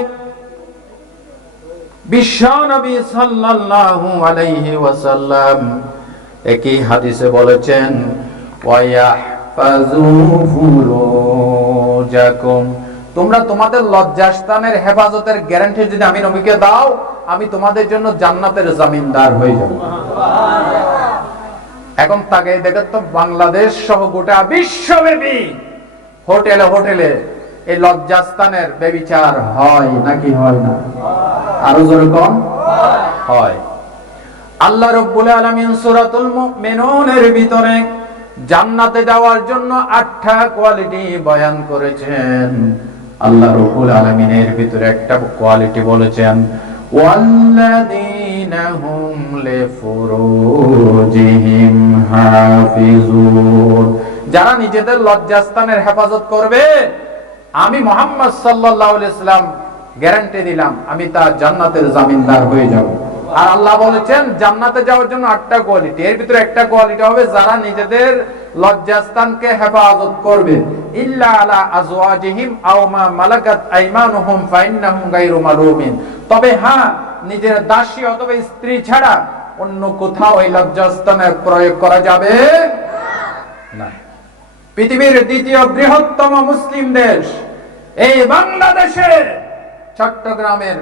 বিশ্বনবী সাল্লাল্লাহু আলাইহি ওয়াসাল্লাম একই হাদিসে বলেছেন, ওয়ায়াহফাযু ফুরুজাকুম, তোমরা তোমাদের লজ্জাস্থানের হেফাজতের গ্যারান্টি যদি আমি নবীকে দাও, আমি তোমাদের জন্য জান্নাতের জামিনদার হয়ে যাব। এখন তাকে দেখেন তো, বাংলাদেশ সহ গোটা বিশ্বব্যাপী হোটেলে হোটেলে এই লজ্জাস্থানের ব্যভিচার হয় নাকি হয় না? আরো জোরে কম হয়। আল্লাহ রাব্বুল আলামিন সূরাতুল মুমিনুনের ভিতরে জান্নাতে যাওয়ার জন্য 8টা কোয়ালিটি বয়ান করেছেন। আল্লাহ রাব্বুল আলামিনের ভিতরে একটা কোয়ালিটি বলেছেন, ওয়াল্লাযীনা হুম লিফুরুজিহিম হাফিজুন, যারা নিজেদের লজ্জাস্থানের হেফাজত করবে, আমি মুহাম্মদ সাল্লাল্লাহু আলাইহি ওয়াসাল্লাম গ্যারান্টি দিলাম, আমি তার জান্নাতের জামিনদার হয়ে যাব। আর আল্লাহ বলেছেন জান্নাতে যাওয়ার জন্য 8টা কোয়ালিটি, এর ভিতরে একটা কোয়ালিটি হবে যারা নিজেদের লজ্জাস্থানকে হেফাজত করবে, ইল্লা আলা আজওয়াজিহিম আও মা মালাকাত আইমানুহুম ফাইন্নাহুম গায়রু মালুমিন, তবে হ্যাঁ, নিজের দাসী অথবা স্ত্রী ছাড়া অন্য কোথাও এই লজ্জাস্থানের প্রয়োগ করা যাবে না। পৃথিবীর 2য় বৃহত্তম মুসলিম দেশ এই বাংলাদেশে চট্টগ্রামের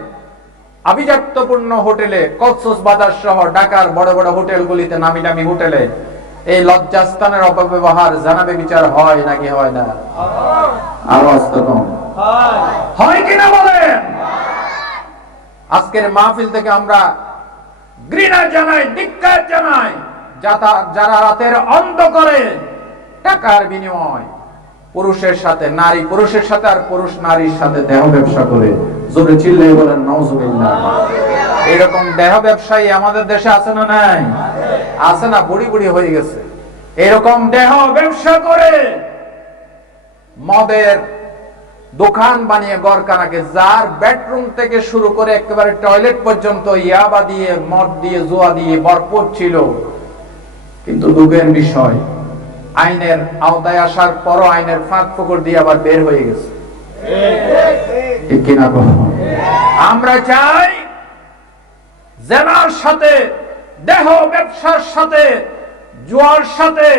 আভিজাত্যপূর্ণ হোটেলে, কক্সবাজার সহ ঢাকার বড় বড় হোটেলগুলিতে, নামি দামি হোটেলে এই লজ্জাস্থানের অপব্যবহার, জানাবে বিচার হয় নাকি হয় না? আওয়াজ তো কম হয় কিনা বলেন? আজকের মাহফিল থেকে আমরা ঘৃণা জানাই, ধিক্কার জানাই যারা রাতের অন্ধকারে টাকার বিনিময় পুরুষের সাথে নারী, পুরুষের সাথে আর পুরুষ নারীর সাথে দেহ ব্যবসা করে। জোরে চিল্লায়ে বলেন নাউজুবিল্লাহ। এরকম দেহ ব্যবসায়ী আমাদের দেশে আছে না নাই? আছে না? বুড়ি বুড়ি হয়ে গেছে। এরকম দেহ ব্যবসা করে মদের দোকান বানিয়ে গড়কানাকে, যার বেডরুম থেকে শুরু করে একেবারে টয়লেট পর্যন্ত ইয়াবা দিয়ে, মদ দিয়ে, জুয়া দিয়ে ভরপুর ছিল। কিন্তু দুঃখের বিষয়, আইনের আওতায় আসার পরও আইনের ফাঁক ফোকর দিয়ে আবার বের হয়ে গেছে। ঠিক কিনা? আমরা চাই জেনার সাথে, দেহ ব্যবসার সাথে, জুয়ার সাথে,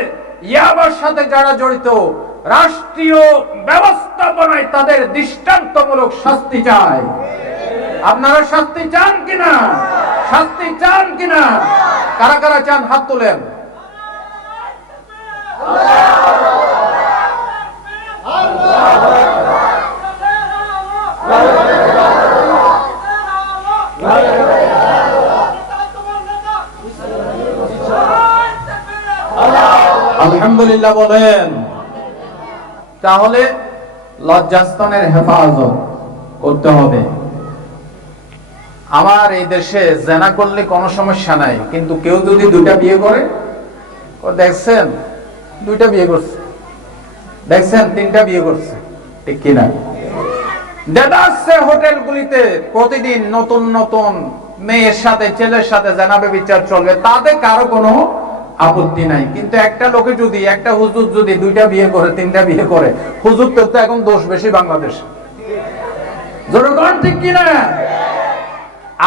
ইয়াবার সাথে যারা জড়িত, রাষ্ট্রীয় ব্যবস্থাপনায় তাদের দৃষ্টান্তমূলক শাস্তি চাই। আপনারা শাস্তি চান কিনা? শাস্তি চান কিনা? কারা কারা চান হাত তোলেন। আলহামদুলিল্লাহ বলেন। তাহলে লজ্জাস্থানের হেফাজত, করতে হবে। আমার এই দেশে জেনা করলে কোনো সমস্যা নাই, কিন্তু কেউ যদি দুইটা বিয়ে করে, দেখছেন দুইটা বিয়ে করছে, দেখছেন তিনটা বিয়ে করছে, ঠিক কিনা? দেদারসে হোটেলগুলিতে প্রতিদিন নতুন নতুন মেয়ের সাথে ছেলের সাথে জেনা ব্যভিচার চলবে, তাতে কারো কোনো আপত্তি নাই। কিন্তু একটা লোকে যদি, একটা হুজুর যদি দুইটা বিয়ে করে, তিনটা বিয়ে করে, হুজুরদের তো এখন দোষ বেশি বাংলাদেশে, জনগণ ঠিক কিনা?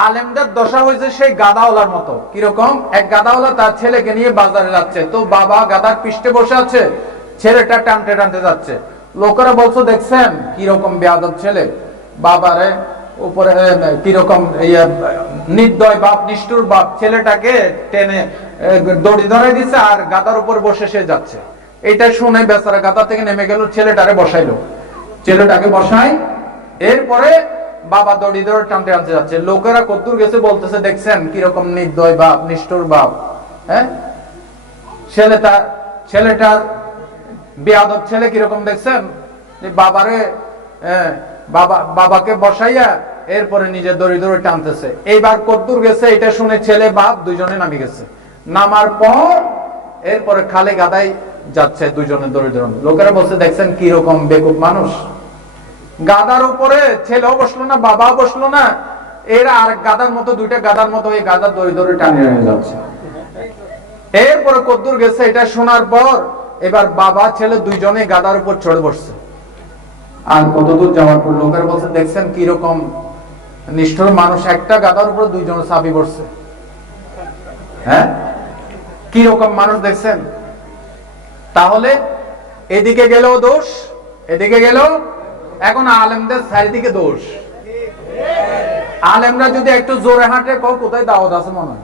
আলেমদের দশা হয়েছে সেই গাদাওয়ালার মতো। কিরকম? এক গাদাওয়ালা তার ছেলেকে নিয়ে বাজারে যাচ্ছে, তো বাবা গাদার পৃষ্ঠে বসে আছে, ছেলেটা টানতে টানতে যাচ্ছে। লোকেরা বলছো দেখছেন কিরকম বেয়াদব ছেলে, বাবারে উপরে কিরকম নির্দয় বাপ, নিষ্ঠুর বাপ, ছেলেটাকে টেনে দড়ি ধরাই দিচ্ছে আর গাদার উপর বসে সে যাচ্ছে। এটা শুনে বেচারা গাদা থেকে নেমে গেল, ছেলেটারে বসাইলো, ছেলেটাকে বসাই, এরপরে বাবা দড়ি ধরে টানতে টানতে যাচ্ছে। লোকেরা কতদূর গেছে বলতেছে দেখছেন কিরকম নির্দয় বাপ, নিষ্ঠুর বাপ। হ্যাঁ, ছেলেটার বেয়াদব ছেলে কিরকম দেখছেন, বাবারে বাবাকে বসাইয়া এরপরে নিজে দড়ি ধরে টানতেছে। এইবার কতদূর গেছে এটা শুনে ছেলে বাপ দুইজনে নামি গেছে। নামার পর এরপরে খালে গাদাই যাচ্ছে দুইজনে দড়ি ধরে। লোকেরা বলছে দেখছেন কিরকম বেকুব মানুষ। গাদার উপরে ছেলেও বসলো না, বাবাও বসলো না, এরা আর গাদার মতো, দুইটা গাদার মতো এই গাদার দড়ি ধরে টানিয়ে নিয়ে যাচ্ছে। এরপরে কতদূর গেছে এটা শোনার পর এবার বাবা ছেলে দুইজনে গাদার উপর চড়ে বসছে। আর কতদূর যাওয়ার পর লোকের বলছে দেখছেন কিরকম নিষ্ঠুর মানুষ, একটা গাদার উপর দুইজনে চাপি বসছে। হ্যাঁ, কিরকম মানুষ দেখছেন? তাহলে এদিকে গেলেও দোষ, এদিকে গেলেও, এখন আলেমদের চারিদিকে দোষ। আলেমরা যদি একটু জোরে হাঁটে, কোথায় দাওয়াত আছে মনে হয়,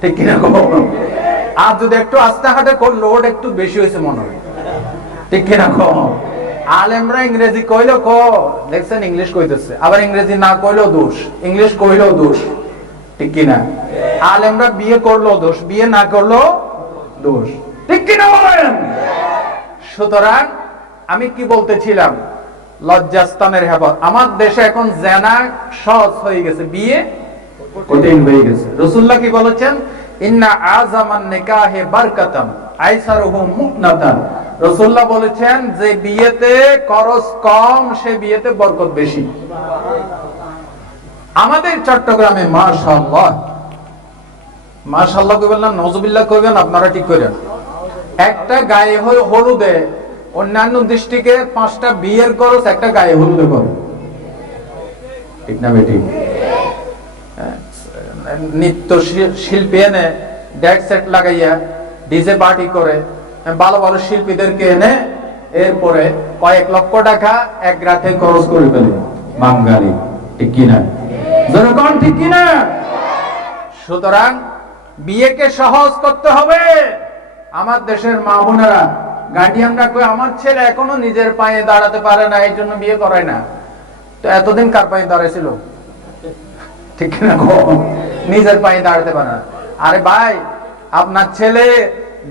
ঠিক কিনা? আর যদি একটু আস্তে হাঁটে, লোড একটু বেশি হয়েছে মনে হয়, ঠিক কিনা? আলেমরা ইংরেজি কইলেও দেখছেন ইংলিশ কইতেছে, আবার ইংরেজি না কইলেও দোষ, ইংলিশ কইলেও দোষ, ঠিক কিনা? আলেমরা বিয়ে করলেও দোষ, বিয়ে না করলেও দোষ, ঠিক কিনা বলেন? সুতরাং আমি কি বলতেছিলাম, লজ্জাস্থানের হেফাজত। আমার দেশে এখন জেনা সহজ হয়ে গেছে, বিয়ে কঠিন হয়ে গেছে। রাসূলুল্লাহ কি বলেছেন? ইন্না আযামান নিকাহে বারকাতান আইসারুহু মুকনাতান। রাসূলুল্লাহ বলেছেন যে বিয়েতে খরচ কম, সে বিয়েতে বরকত বেশি। আমাদের চট্টগ্রামে মাশাআল্লাহ, মাশাআল্লাহ কইবেন না, নওজুবিল্লাহ কইবেন, আপনারা ঠিক করেন। একটা গায়ে হলুদে অন্যান্য ডিস্ট্রিক্টে 5টা বিয়ের খরচ একটা গায়ে হলুদে করে, ঠিক না বেটি? নৃত্য শিল্পী এনে ডেক সেট লাগাইয়া ডিজে পার্টি করে, ভালো ভালো শিল্পীদেরকে এনে এরপরে কয়েক লক্ষ টাকা এক রাতে খরচ করে ফেলে বাঙালি, ঠিক কিনা? জনগণ ঠিক কিনা? সুতরাং বিয়েকে সহজ করতে হবে। আমার দেশের মা বোনেরা, গার্ডিয়ানরা কই আমার ছেলে এখনো নিজের পায়ে দাঁড়াতে পারে না, এই জন্য বিয়ে করায় না। তো এতদিন কার পায়ে দাঁড়াইছিল, ঠিক কিনা? নিজের পায়ে দাঁড়াতে পারে না। আরে ভাই, আপনার ছেলে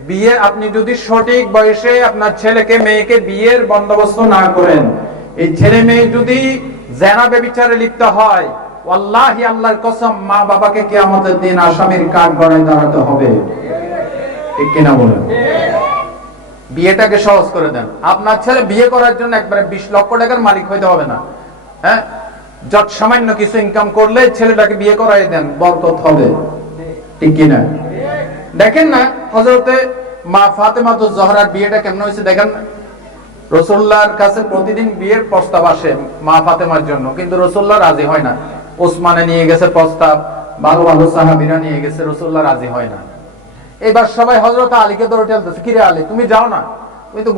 বিয়ে, আপনি যদি সঠিক বয়সে আপনার ছেলেকে মেয়েকে বিয়ের বন্দোবস্ত না করেন, এই ছেলে মেয়ে যদি জেনা ব্যভিচারে লিপ্ত হয়, ওয়াল্লাহি আল্লাহর কসম, মা বাবাকে কিয়ামতের দিন আসামির কাঠ গড়ায় দাঁড়াতে হবে, ঠিক কিনা বলেন? বিয়েটাকে সহজ করে দেন। আপনার ছেলে বিয়ে করার জন্য একবারে 20 লক্ষ টাকার মালিক হইতে হবে না। হ্যাঁ, যত সামান্য কিছু ইনকাম করলে ছেলেটাকে বিয়ে করাই দেন, বরকত হবে, ঠিক কিনা? দেখেন না হযরতে মা ফাতেমাতুজ জহরার বিয়েটা কেমন হয়েছে দেখেন। রাসূলুল্লাহর কাছে প্রতিদিন বিয়ের প্রস্তাব আসে মা ফাতেমার জন্য, কিন্তু রাসূলুল্লাহ রাজি হয় না। ওসমানে নিয়ে গেছে প্রস্তাব, ভালো ভালো সাহাবীরা নিয়ে গেছে, রাসূলুল্লাহ রাজি হয় না। এবার সবাই হযরত আলীকে ধরে ঠেলতেছে, কিরে আলী তুমি যাও না, তুমি তো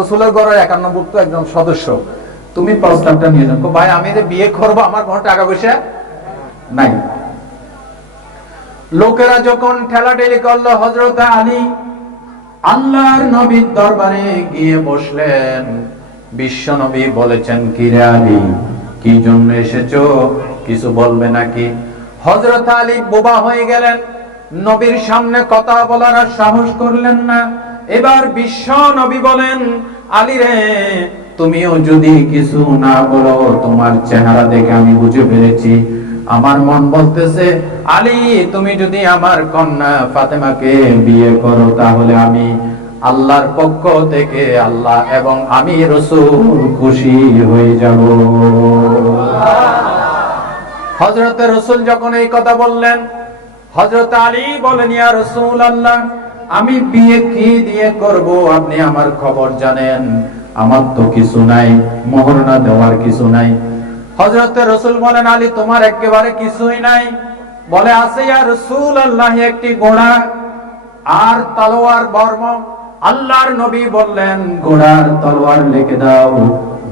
রাসূলের ঘরের 51ভুক্ত একজন সদস্য, তুমি প্রস্তাবটা নিয়ে যাও। ভাই আমি যে বিয়ে করবো, আমার কোনো টাকা পয়সা নাই। লোকেরা যখন ঠেলাঠেলি করলো, হযরত আলী আল্লাহর নবীর দরবারে গিয়ে বসলেন। বিশ্ব নবী বলেছেন, কিরে আলী কি জন্য এসেছো, কিছু বলবে নাকি? হযরত আলী বোবা হয়ে গেলেন, নবীর সামনে কথা বলার আর সাহস করলেন না। এবার বিশ্ব নবী বলেন, আলী রে তুমিও যদি কিছু না বলো, তোমার চেহারা দেখে আমি বুঝে ফেলেছি, আমার মন বলতেছে আলী তুমি যদি আমার কন্যা ফাতেমাকে বিয়ে করো তাহলে আমি আল্লাহর পক্ষ থেকে আল্লাহ এবং আমি রাসূল খুশি হয়ে যাব। হযরত রাসূল যখন এই কথা বললেন, হযরত আলী বলেন ইয়া রাসূলুল্লাহ, আমি বিয়ে কি দিয়ে করব, আপনি আমার খবর জানেন, আমার তো কিছু নাই, মোহরনা দেওয়ার কিছু নাই। হযরত রাসূল বলেন আলী তোমার একেবারে কিছুই নাই? বলে আছে ইয়া রাসূলুল্লাহ, একটি ঘোড়া আর তলোয়ার বর্ম। আল্লাহর নবী বললেন ঘোড়ার তলোয়ার রেখে দাও,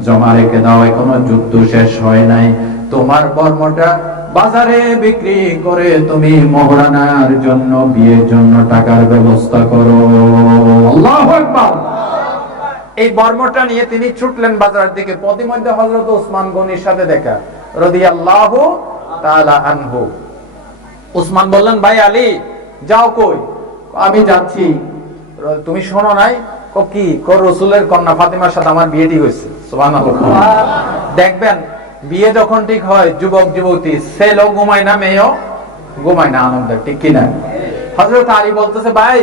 জমা রেখে দাও, এখনো যুদ্ধ শেষ হয় নাই, তোমার বর্মটা বাজারে বিক্রি করে তুমি মোহরানার জন্য, বিয়ের জন্য টাকার ব্যবস্থা করো। আল্লাহু আকবার। এই বর্মটা নিয়ে তিনি ছুটলেন বাজারের দিকে। পথিমধ্যে হযরত ওসমান গনির সাথে দেখা, রাদিয়াল্লাহু তাআলা আনহু। ওসমান বললেন ভাই আলী যাও কই? আমি যাচ্ছি। তুমি শোনো নাই? কি রাসূলের কন্যা ফাতেমার সাথে আমার বিয়ে ঠিক হয়েছে। সুবহানাল্লাহ। দেখবেন বিয়ে যখন ঠিক হয়, যুবক যুবতী ছেলেও ঘুমায় না, মেয়েও ঘুমায় না, আনন্দ, ঠিক কিনা? হযরত আলী বলতেছে ভাই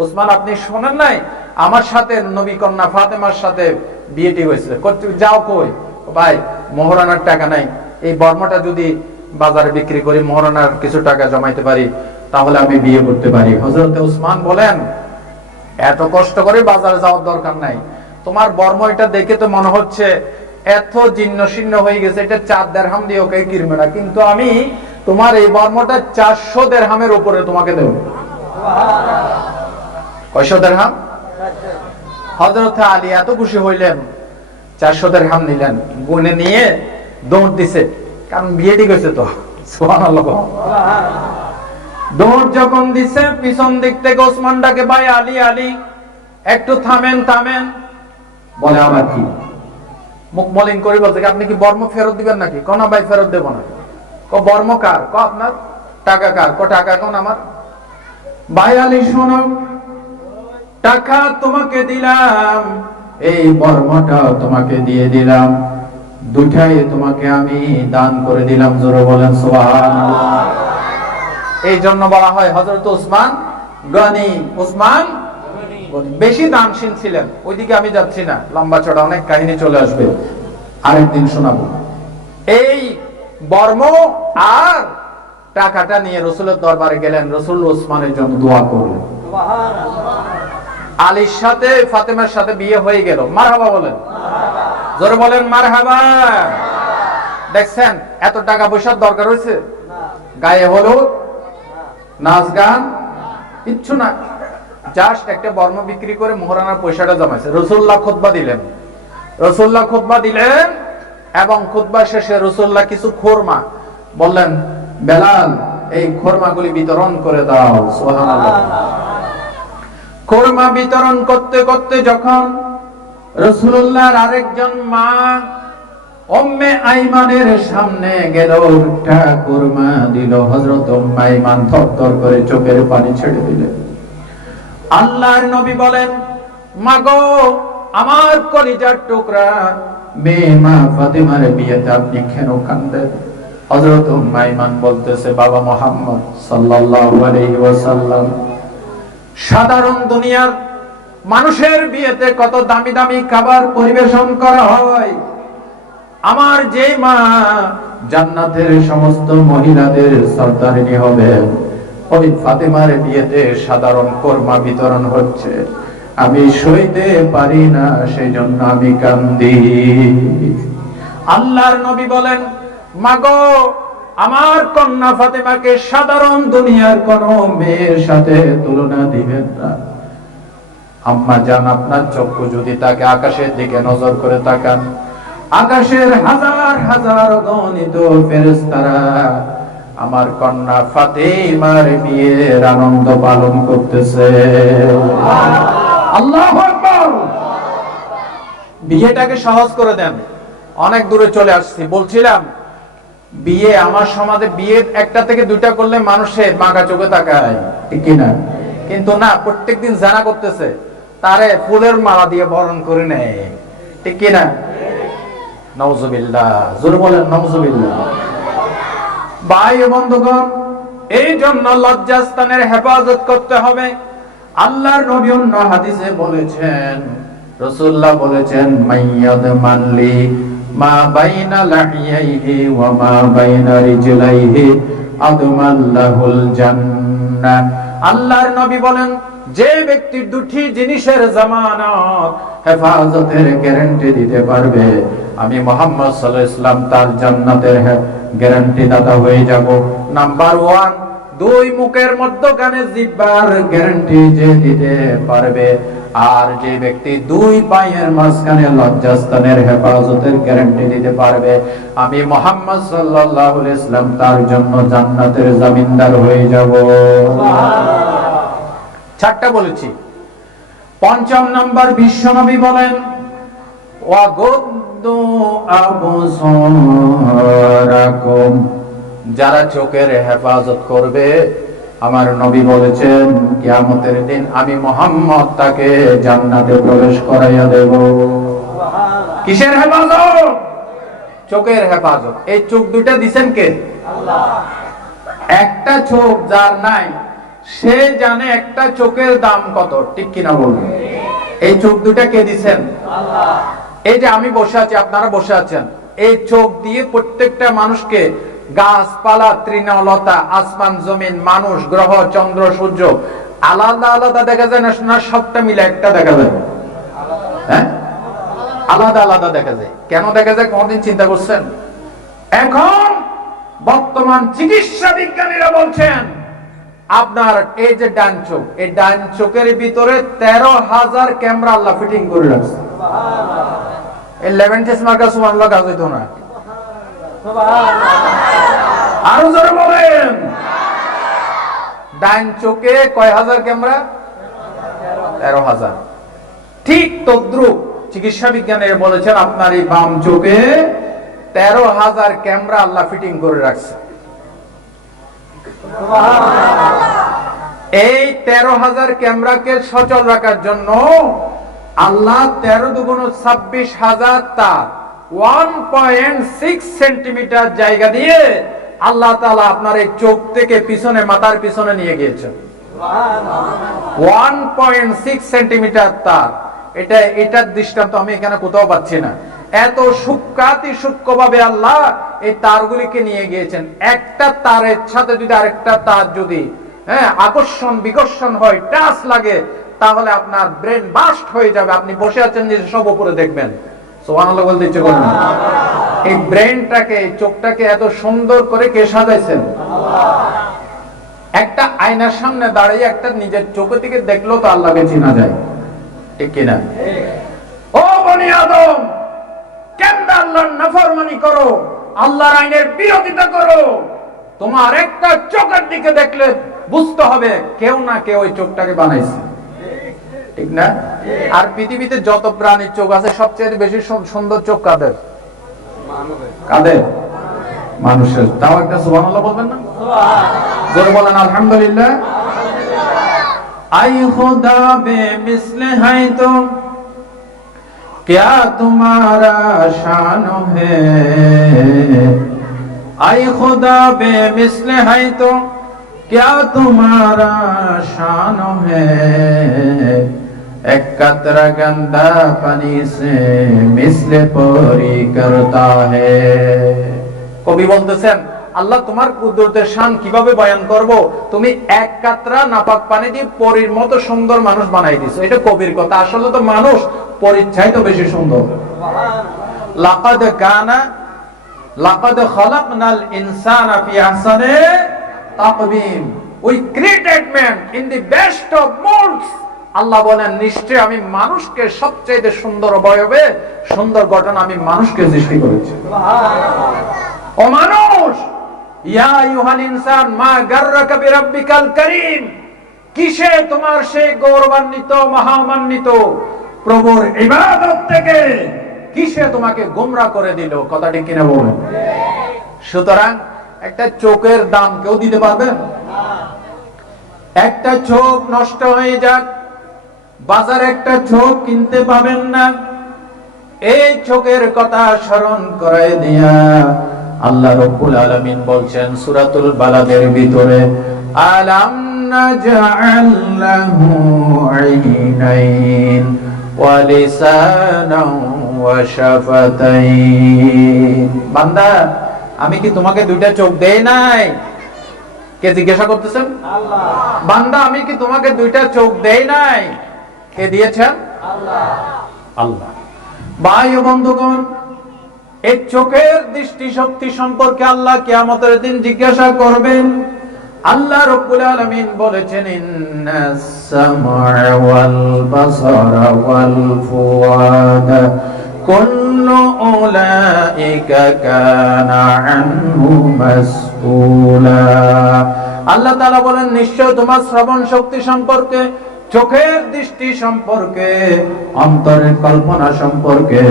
ওসমান আপনি শোনেন নাই আমার সাথে নবী কন্যা ফাতেমার সাথে বিয়ে ঠিক হয়েছে? যাও কই? ভাই মোহরানার টাকা নাই, এই বর্মটা যদি বাজারে বিক্রি করি মোহরানার কিছু টাকা জমাইতে পারি তাহলে আমি বিয়ে করতে পারি। হযরত ওসমান বলেন এত কষ্ট করে বাজারে যাওয়ার দরকার নাই, তোমার বর্ম এটা দেখে তো মনে হচ্ছে এত জীর্ণ শীর্ণ হয়ে গেছে, এটা 4 দিরহাম দিয়ে ওকে কিনবে না, কিন্তু আমি তোমার এই বর্মটা 400 দিরহামের উপরে তোমাকে দেব। কয়শো দিরহাম? হযরত আলী এত খুশি হইলেন, 400 দিরহাম নিলেন, গুনে নিয়ে দৌড় দিছে, কারণ বিয়ে ঠিক হয়েছে তো। সুবহানাল্লাহ। দৌড় যখন দিছে, পিছন দিক থেকে ওসমান ডাকে ভাই আলী আলী একটু থামেন থামেন। বলে আবার কি? মুখ মলিন করে বলছে আপনি কি বর্ম ফেরত দিবেন নাকি? কোন ভাই ফেরত দেব না। বর্ম কার? আপনার। টাকা কার? টাকা কোন আমার। ভাই আলী শোনো, টাকা তোমাকে দিলাম, এই বর্মটা তোমাকে দিয়ে দিলাম, দুটাই তোমাকে আমি দান করে দিলাম। জোরে বলেন সুবহানাল্লাহ। এই জন্য বলা হয় হযরত ওসমান গনি। ওসমান বেশি দানশীল ছিলেন। ওইদিকে আমি যাচ্ছি না, লম্বা চড়া অনেক কাহিনী চলে আসবে, আরেকদিন শোনাবো। এই বর্ম আর টাকাটা নিয়ে রাসূলের দরবারে গেলেন, রাসূল ওসমানের জন্য দোয়া করলেন। আলীর সাথে ফাতেমার সাথে বিয়ে হয়ে গেল। মারহাবা বলেন, জোরে বলেন মারহাবা। দেখছেন এত টাকা পয়সার দরকার হয়েছে? গায়ে হলুদ, নাচ গান কিচ্ছু না, জাস্ট একটা বর্ম বিক্রি করে মোহরানার পয়সাটা জমাইছে। রাসূলুল্লাহ খুতবা দিলেন এবং খুতবা শেষে রাসূলুল্লাহ কিছু খোরমা বললেন, বেলাল এই খোরমাগুলি বিতরণ করে দাও। সুবহানাল্লাহ। খোরমা বিতরণ করতে করতে যখন রাসূলুল্লাহর আরেকজন মা উম্মে আইমানের সামনে গেল, একটা খোরমা দিল, হযরত উম্মে আইমান থরথর করে চোখের পানি ছেড়ে দিলেন। আল্লাহর নবী বলেন মাগো আমার কলিজার টুকরা মেয়ে মা ফাতেমার বিয়েতে আপনি কেন কাঁদেন? হযরত উম্মে আইমান বলতেছে বাবা মুহাম্মদ সাল্লাল্লাহু আলাইহি ওয়াসাল্লাম, সাধারণ দুনিয়ার মানুষের বিয়েতে কত দামি দামি খাবার পরিবেশন করা হয়, আমার যে মা জান্নাতের সমস্ত মহিলাদের সরদারিনী হবেন, ওই ফাতেমার বিয়েতে সাধারণ কোরমা বিতরণ হচ্ছে, আমি সইতে পারি না, সেই জন্য আমি কান্দি। আল্লাহর নবী বলেন মাগো আমার কন্যা ফাতেমাকে সাধারণ দুনিয়ার কোন মেয়ের সাথে তুলনা দিবেন না। আম্মা জান আপনার চক্ষু যদি তাকে আকাশের দিকে নজর করে তাকান, আকাশের হাজার হাজার গণিত ফেরেশতারা আমার কন্যা ফাতেমার বিয়ের আনন্দ পালন করতেছে। আল্লাহু আকবার। বিয়েটাকে সহজ করে দেন। অনেক দূরে চলে আসছি। বলছিলাম বিয়ে আমার সমাজে বিয়ে একটা থেকে দুইটা করলে মানুষে বাঁকা চোখে তাকায়, ঠিক কিনা? কিন্তু না, প্রত্যেকদিন জানা করতেছে, তারে ফুলের মালা দিয়ে বরণ করে নেয়, ঠিক কি না? নাউজুবিল্লাহ, জোরে বলেন নাউজুবিল্লাহ। ভাই ও বন্ধুগণ, এই জন্য লজ্জাস্থানের হেফাজত করতে হবে। আল্লাহর নবী অন্য হাদিসে বলেছেন, রাসূলুল্লাহ বলেছেন, মাইয়াদ মানলি মা বাইনা লাহিয়াইহি ওয়া মা বাইনা রিজলাইহি আদমাল্লাহুল জান্নাহ। আল্লাহর নবী বলেন, যে ব্যক্তি দুটি জিনিসের জামানত হেফাজতের গ্যারান্টি দিতে পারবে, আমি মুহাম্মদ সাল্লাল্লাহু আলাইহি ওয়াসাল্লাম তার জান্নাতের গ্যারান্টি দাতা হয়ে যাব। নাম্বার 1, দুই মুখের মধ্যখানে জিহ্বার গ্যারান্টি যে দিতে পারবে, আর যে ব্যক্তি দুই পায়ের মাঝখানে লজ্জাস্থানের হেফাজতের গ্যারান্টি দিতে পারবে, আমি মুহাম্মদ সাল্লাল্লাহু আলাইহি ওয়াসাল্লাম তার জন্য জান্নাতের জামিনদার হয়ে যাব। চারটা বলেছি। 5 নম্বর, বিশ্বনবী বলেন, ওয়াগুদ্দু আবসারাকুম, যারা চোখের হেফাজত করবে, আমার নবী বলেছেন কিয়ামতের দিন আমি মুহাম্মদ তাকে জান্নাতে প্রবেশ করাইয়া দেব। কিসের হেফাজত? চোখের হেফাজত। এই চোখ দুইটা দিবেন কে? আল্লাহ। একটা চোখ যার নাই, সে জানে একটা চোখের দাম কত, ঠিক কিনা বলুন? এই চোখ দুটা কে দিবেন? আল্লাহ। এই যে আমি বসে আছি, আপনারা বসে আছেন, এই চোখ দিয়ে প্রত্যেকটা মানুষকে গাছপালা, তৃণলতা, আসমান জমিন, মানুষ, গ্রহ, চন্দ্র, সূর্য আলাদা আলাদা দেখা যায় না? সবটা মিলে একটা দেখা যায়? হ্যাঁ, আলাদা আলাদা দেখা যায়। কেন দেখা যায় কোনদিন চিন্তা করছেন? এখন বর্তমান চিকিৎসা বিজ্ঞানীরা বলছেন, আপনার এই যে ডান চোখ, এই ডান চোখের ভিতরে 13,000 ক্যামেরা আল্লাহ ফিটিং করে রাখছে। এই লেভেন্টিস মার্কা সুবহানাল্লাহ কাজ হইতো না। আরো জোরে বলেন। ডান চোখে কয় হাজার ক্যামেরা? 13,000। ঠিক তদ্রুপ চিকিৎসা বিজ্ঞানীরা বলেছেন, আপনার এই বাম চোখে 13,000 ক্যামেরা আল্লাহ ফিটিং করে রাখছে। এই 13,000 ক্যামেরাকে সচল রাখার জন্য আল্লাহ 13 দুগুণ 26,000 তার 1.6 সেন্টিমিটার জায়গা দিয়ে আল্লাহ তাআলা আপনার এই চোখ থেকে পিছনে, মাথার পিছনে নিয়ে গিয়েছেন। 1.6 সেন্টিমিটার তার। এটার দৃষ্টান্ত আমি এখানে কোথাও পাচ্ছি না। এত সূক্ষ্মাতি সূক্ষ্মভাবে আল্লাহ এই তারগুলিকে নিয়ে গিয়েছেন। একটা তারের সাথে যদি আরেকটা তার যদি আকর্ষণ বিকর্ষণ হয়, টাচ লাগে, তাহলে আপনার ব্রেন বাস্ট হয়ে যাবে। আপনি বসে আছেন যে সব উপরে দেখবেন। সুবহানাল্লাহ বলতে ইচ্ছে করে না? এই ব্রেনটাকে, এই চোখটাকে এত সুন্দর করে কে সাজাইছেন? একটা আয়নার সামনে দাঁড়িয়ে একটা নিজের চোখের দিকে দেখলেও তো আল্লাহকে চেনা যায়, ঠিক কিনা? ও বনি আদম, কেন আল্লাহর নাফরমানি করো, আল্লাহর আইনের বিরোধিতা করো? তোমার একটা চোখের দিকে দেখলে বুঝতে হবে কেউ না কেউ ওই চোখটাকে বানাইছে, ঠিক না? আর পৃথিবীতে যত প্রাণীর চোখ আছে, সবচেয়ে বেশি সুন্দর চোখ কাদের? কাদের? মানুষের। তাও একটা সুবহানাল্লাহ বলবেন না? জোরে বলেন আলহামদুলিল্লাহ। আই খুদা বে মিসলে হাই তো क्या तुम्हारा शान है, आई खुदा बेमिसल है तो क्या तुम्हारा शान है, एक कतरा गंदा पानी से मिसले परी करता है। কবি বলতেছেন, আল্লাহ তোমার কুদরতের শান কিভাবে বয়ান করব, তুমি এক কাতরা নাপাক পানি দিয়ে পরীর মতো সুন্দর মানুষ বানাই দিছো। এটা কবির কথা। আসলে তো মানুষ পরীর চাইতে বেশি সুন্দর। লাকাদ খালাকনাল ইনসানা ফি আহসানি তাকওয়িম, we created man in the best of moulds. Allah বলেন, নিশ্চয় আমি মানুষকে সবচেয়ে সুন্দর অবয়বে, সুন্দর গঠন আমি মানুষকে সৃষ্টি করেছি। ও মানুষ, ইয়া আইয়ুহাল ইনসান মা গাররাকা বিরাব্বিকাল কারীম, কিসে তোমার সেই গৌরবান্বিত মহামান্বিত প্রভুর ইবাদত থেকে কিসে তোমাকে গোমরা করে দিল? কথাটি কিনা বলেন। সুতরাং একটা চোখের দাম কেউ দিতে পারবে না। একটা চোখ নষ্ট হয়ে যাক, বাজারে একটা চোখ কিনতে পাবেন না। এই চোখের কথা স্মরণ করায় দিয়া আল্লাহ রাব্বুল আলামিন বলছেন সূরাতুল বালাদের ভিতরে, আলাম নাজআল লাহু আইনাইন ওয়া লিসানান ওয়া শাফাতাইন। বান্দা, আমি কি তোমাকে দুইটা চোখ দেই নাই? কে জিজ্ঞাসা করতেছেন? আল্লাহ। বান্দা, আমি কি তোমাকে দুইটা চোখ দেই নাই? কে দিয়েছেন? আল্লাহ। আল্লাহ। ভাই ও বন্ধুগণ, এই চোখের দৃষ্টি শক্তি সম্পর্কে আল্লাহ কিয়ামতের দিন জিজ্ঞাসা করবেন। আল্লাহ রাব্বুল আলামিন বলেছেন, ইন্নাস সামআ ওয়াল বাসারা ওয়াল ফুআদা কুল্লু উলাইকা কানা আনহু মাসউলা। আল্লাহ তাআলা বলেন, নিশ্চয় তোমার শ্রবণ শক্তি সম্পর্কে, চোখের দৃষ্টি সম্পর্কে, অন্তরের কল্পনা সম্পর্কে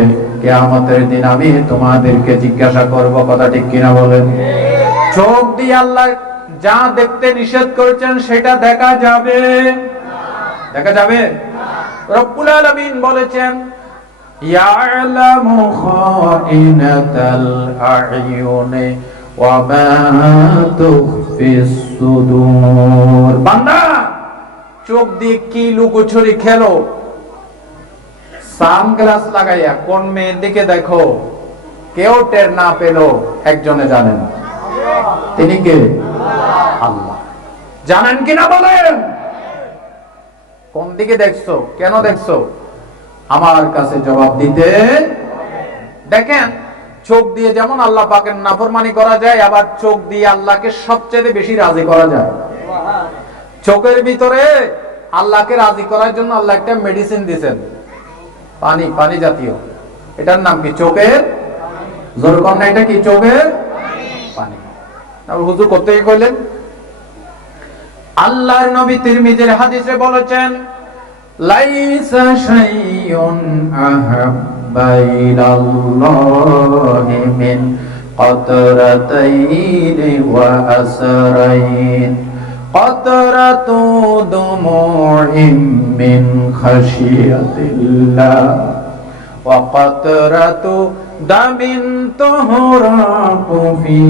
কিয়ামতের দিন আমি তোমাদেরকে জিজ্ঞাসা করব। কথা ঠিক কিনা বলেন? চোখ দিয়ে আল্লাহ যা দেখতে নিষেধ করেছেন সেটা দেখা যাবে? দেখা যাবে? রব্বুল আলামিন বলেছেন, ইয়ালামু খাইনাতাল আ'য়ুনি ওয়া মা তুখফিস সুদূর। বান্দা, চোখ দিয়ে কি লুকোচুরি খেলো? সানগ্লাস লাগাইয়া কোন মেয়ের দিকে দেখো, কেউ টের না পেল, একজনে জানেন। তিনি কে? আল্লাহ। জানেন কিনা বলেন? কোন দিকে দেখছো, কেন দেখছো, আমার কাছে জবাব দিতে। দেখেন, চোখ দিয়ে যেমন আল্লাহ পাকের নাফরমানি করা যায়, আবার চোখ দিয়ে আল্লাহকে সবচেয়ে বেশি রাজি করা যায়। চোখের ভিতরে আল্লাহকে রাজি করার জন্য আল্লাহ একটা মেডিসিন দিয়েছেন, পানি, পানি জাতীয়। এটার নাম কি? চোখের জোর কম না, এটা কি? চোখের পানি। হুজুর করতে কইলেন, আল্লাহর নবী তিরমিজির হাদিসে বলেছেন, লাইসা শাইউন আহাব্বা ইলাল্লাহি মিন قطرتين وأسرين قطرة دموع من خشية الله وقطرة دم تهراق في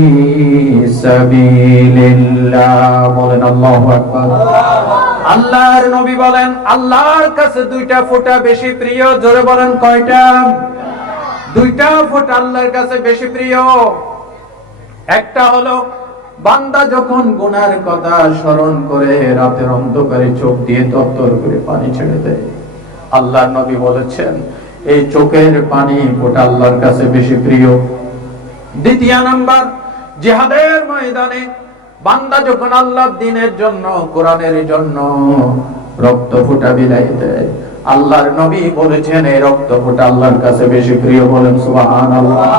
سبيل الله বলেন আল্লাহু আকবার। আল্লাহর নবী বলেন আল্লাহর কাছে দুইটা ফোঁটা বেশি প্রিয়। জোরে বলেন কয়টা? দুইটা ফোঁটা আল্লাহর কাছে বেশি প্রিয়। একটা হলো বান্দা যখন গুনার কথা স্মরণ করে রাতের অন্ধকারে চোখ দিয়ে তরতর করে পানি ছেড়ে দেয়, আল্লাহর নবী বলেছেন এই চোখের পানি ফোঁটা আল্লাহর কাছে বেশি প্রিয়। দ্বিতীয় নাম্বার, জিহাদের ময়দানে বান্দা যখন আল্লাহর দ্বীনের জন্য, কোরআনের জন্য রক্ত ফোঁটা বিলাই দেয়, আল্লাহর নবী বলেছেন এই রক্ত ফোঁটা আল্লাহর কাছে বেশি প্রিয়। বলেন সুবহানাল্লাহ।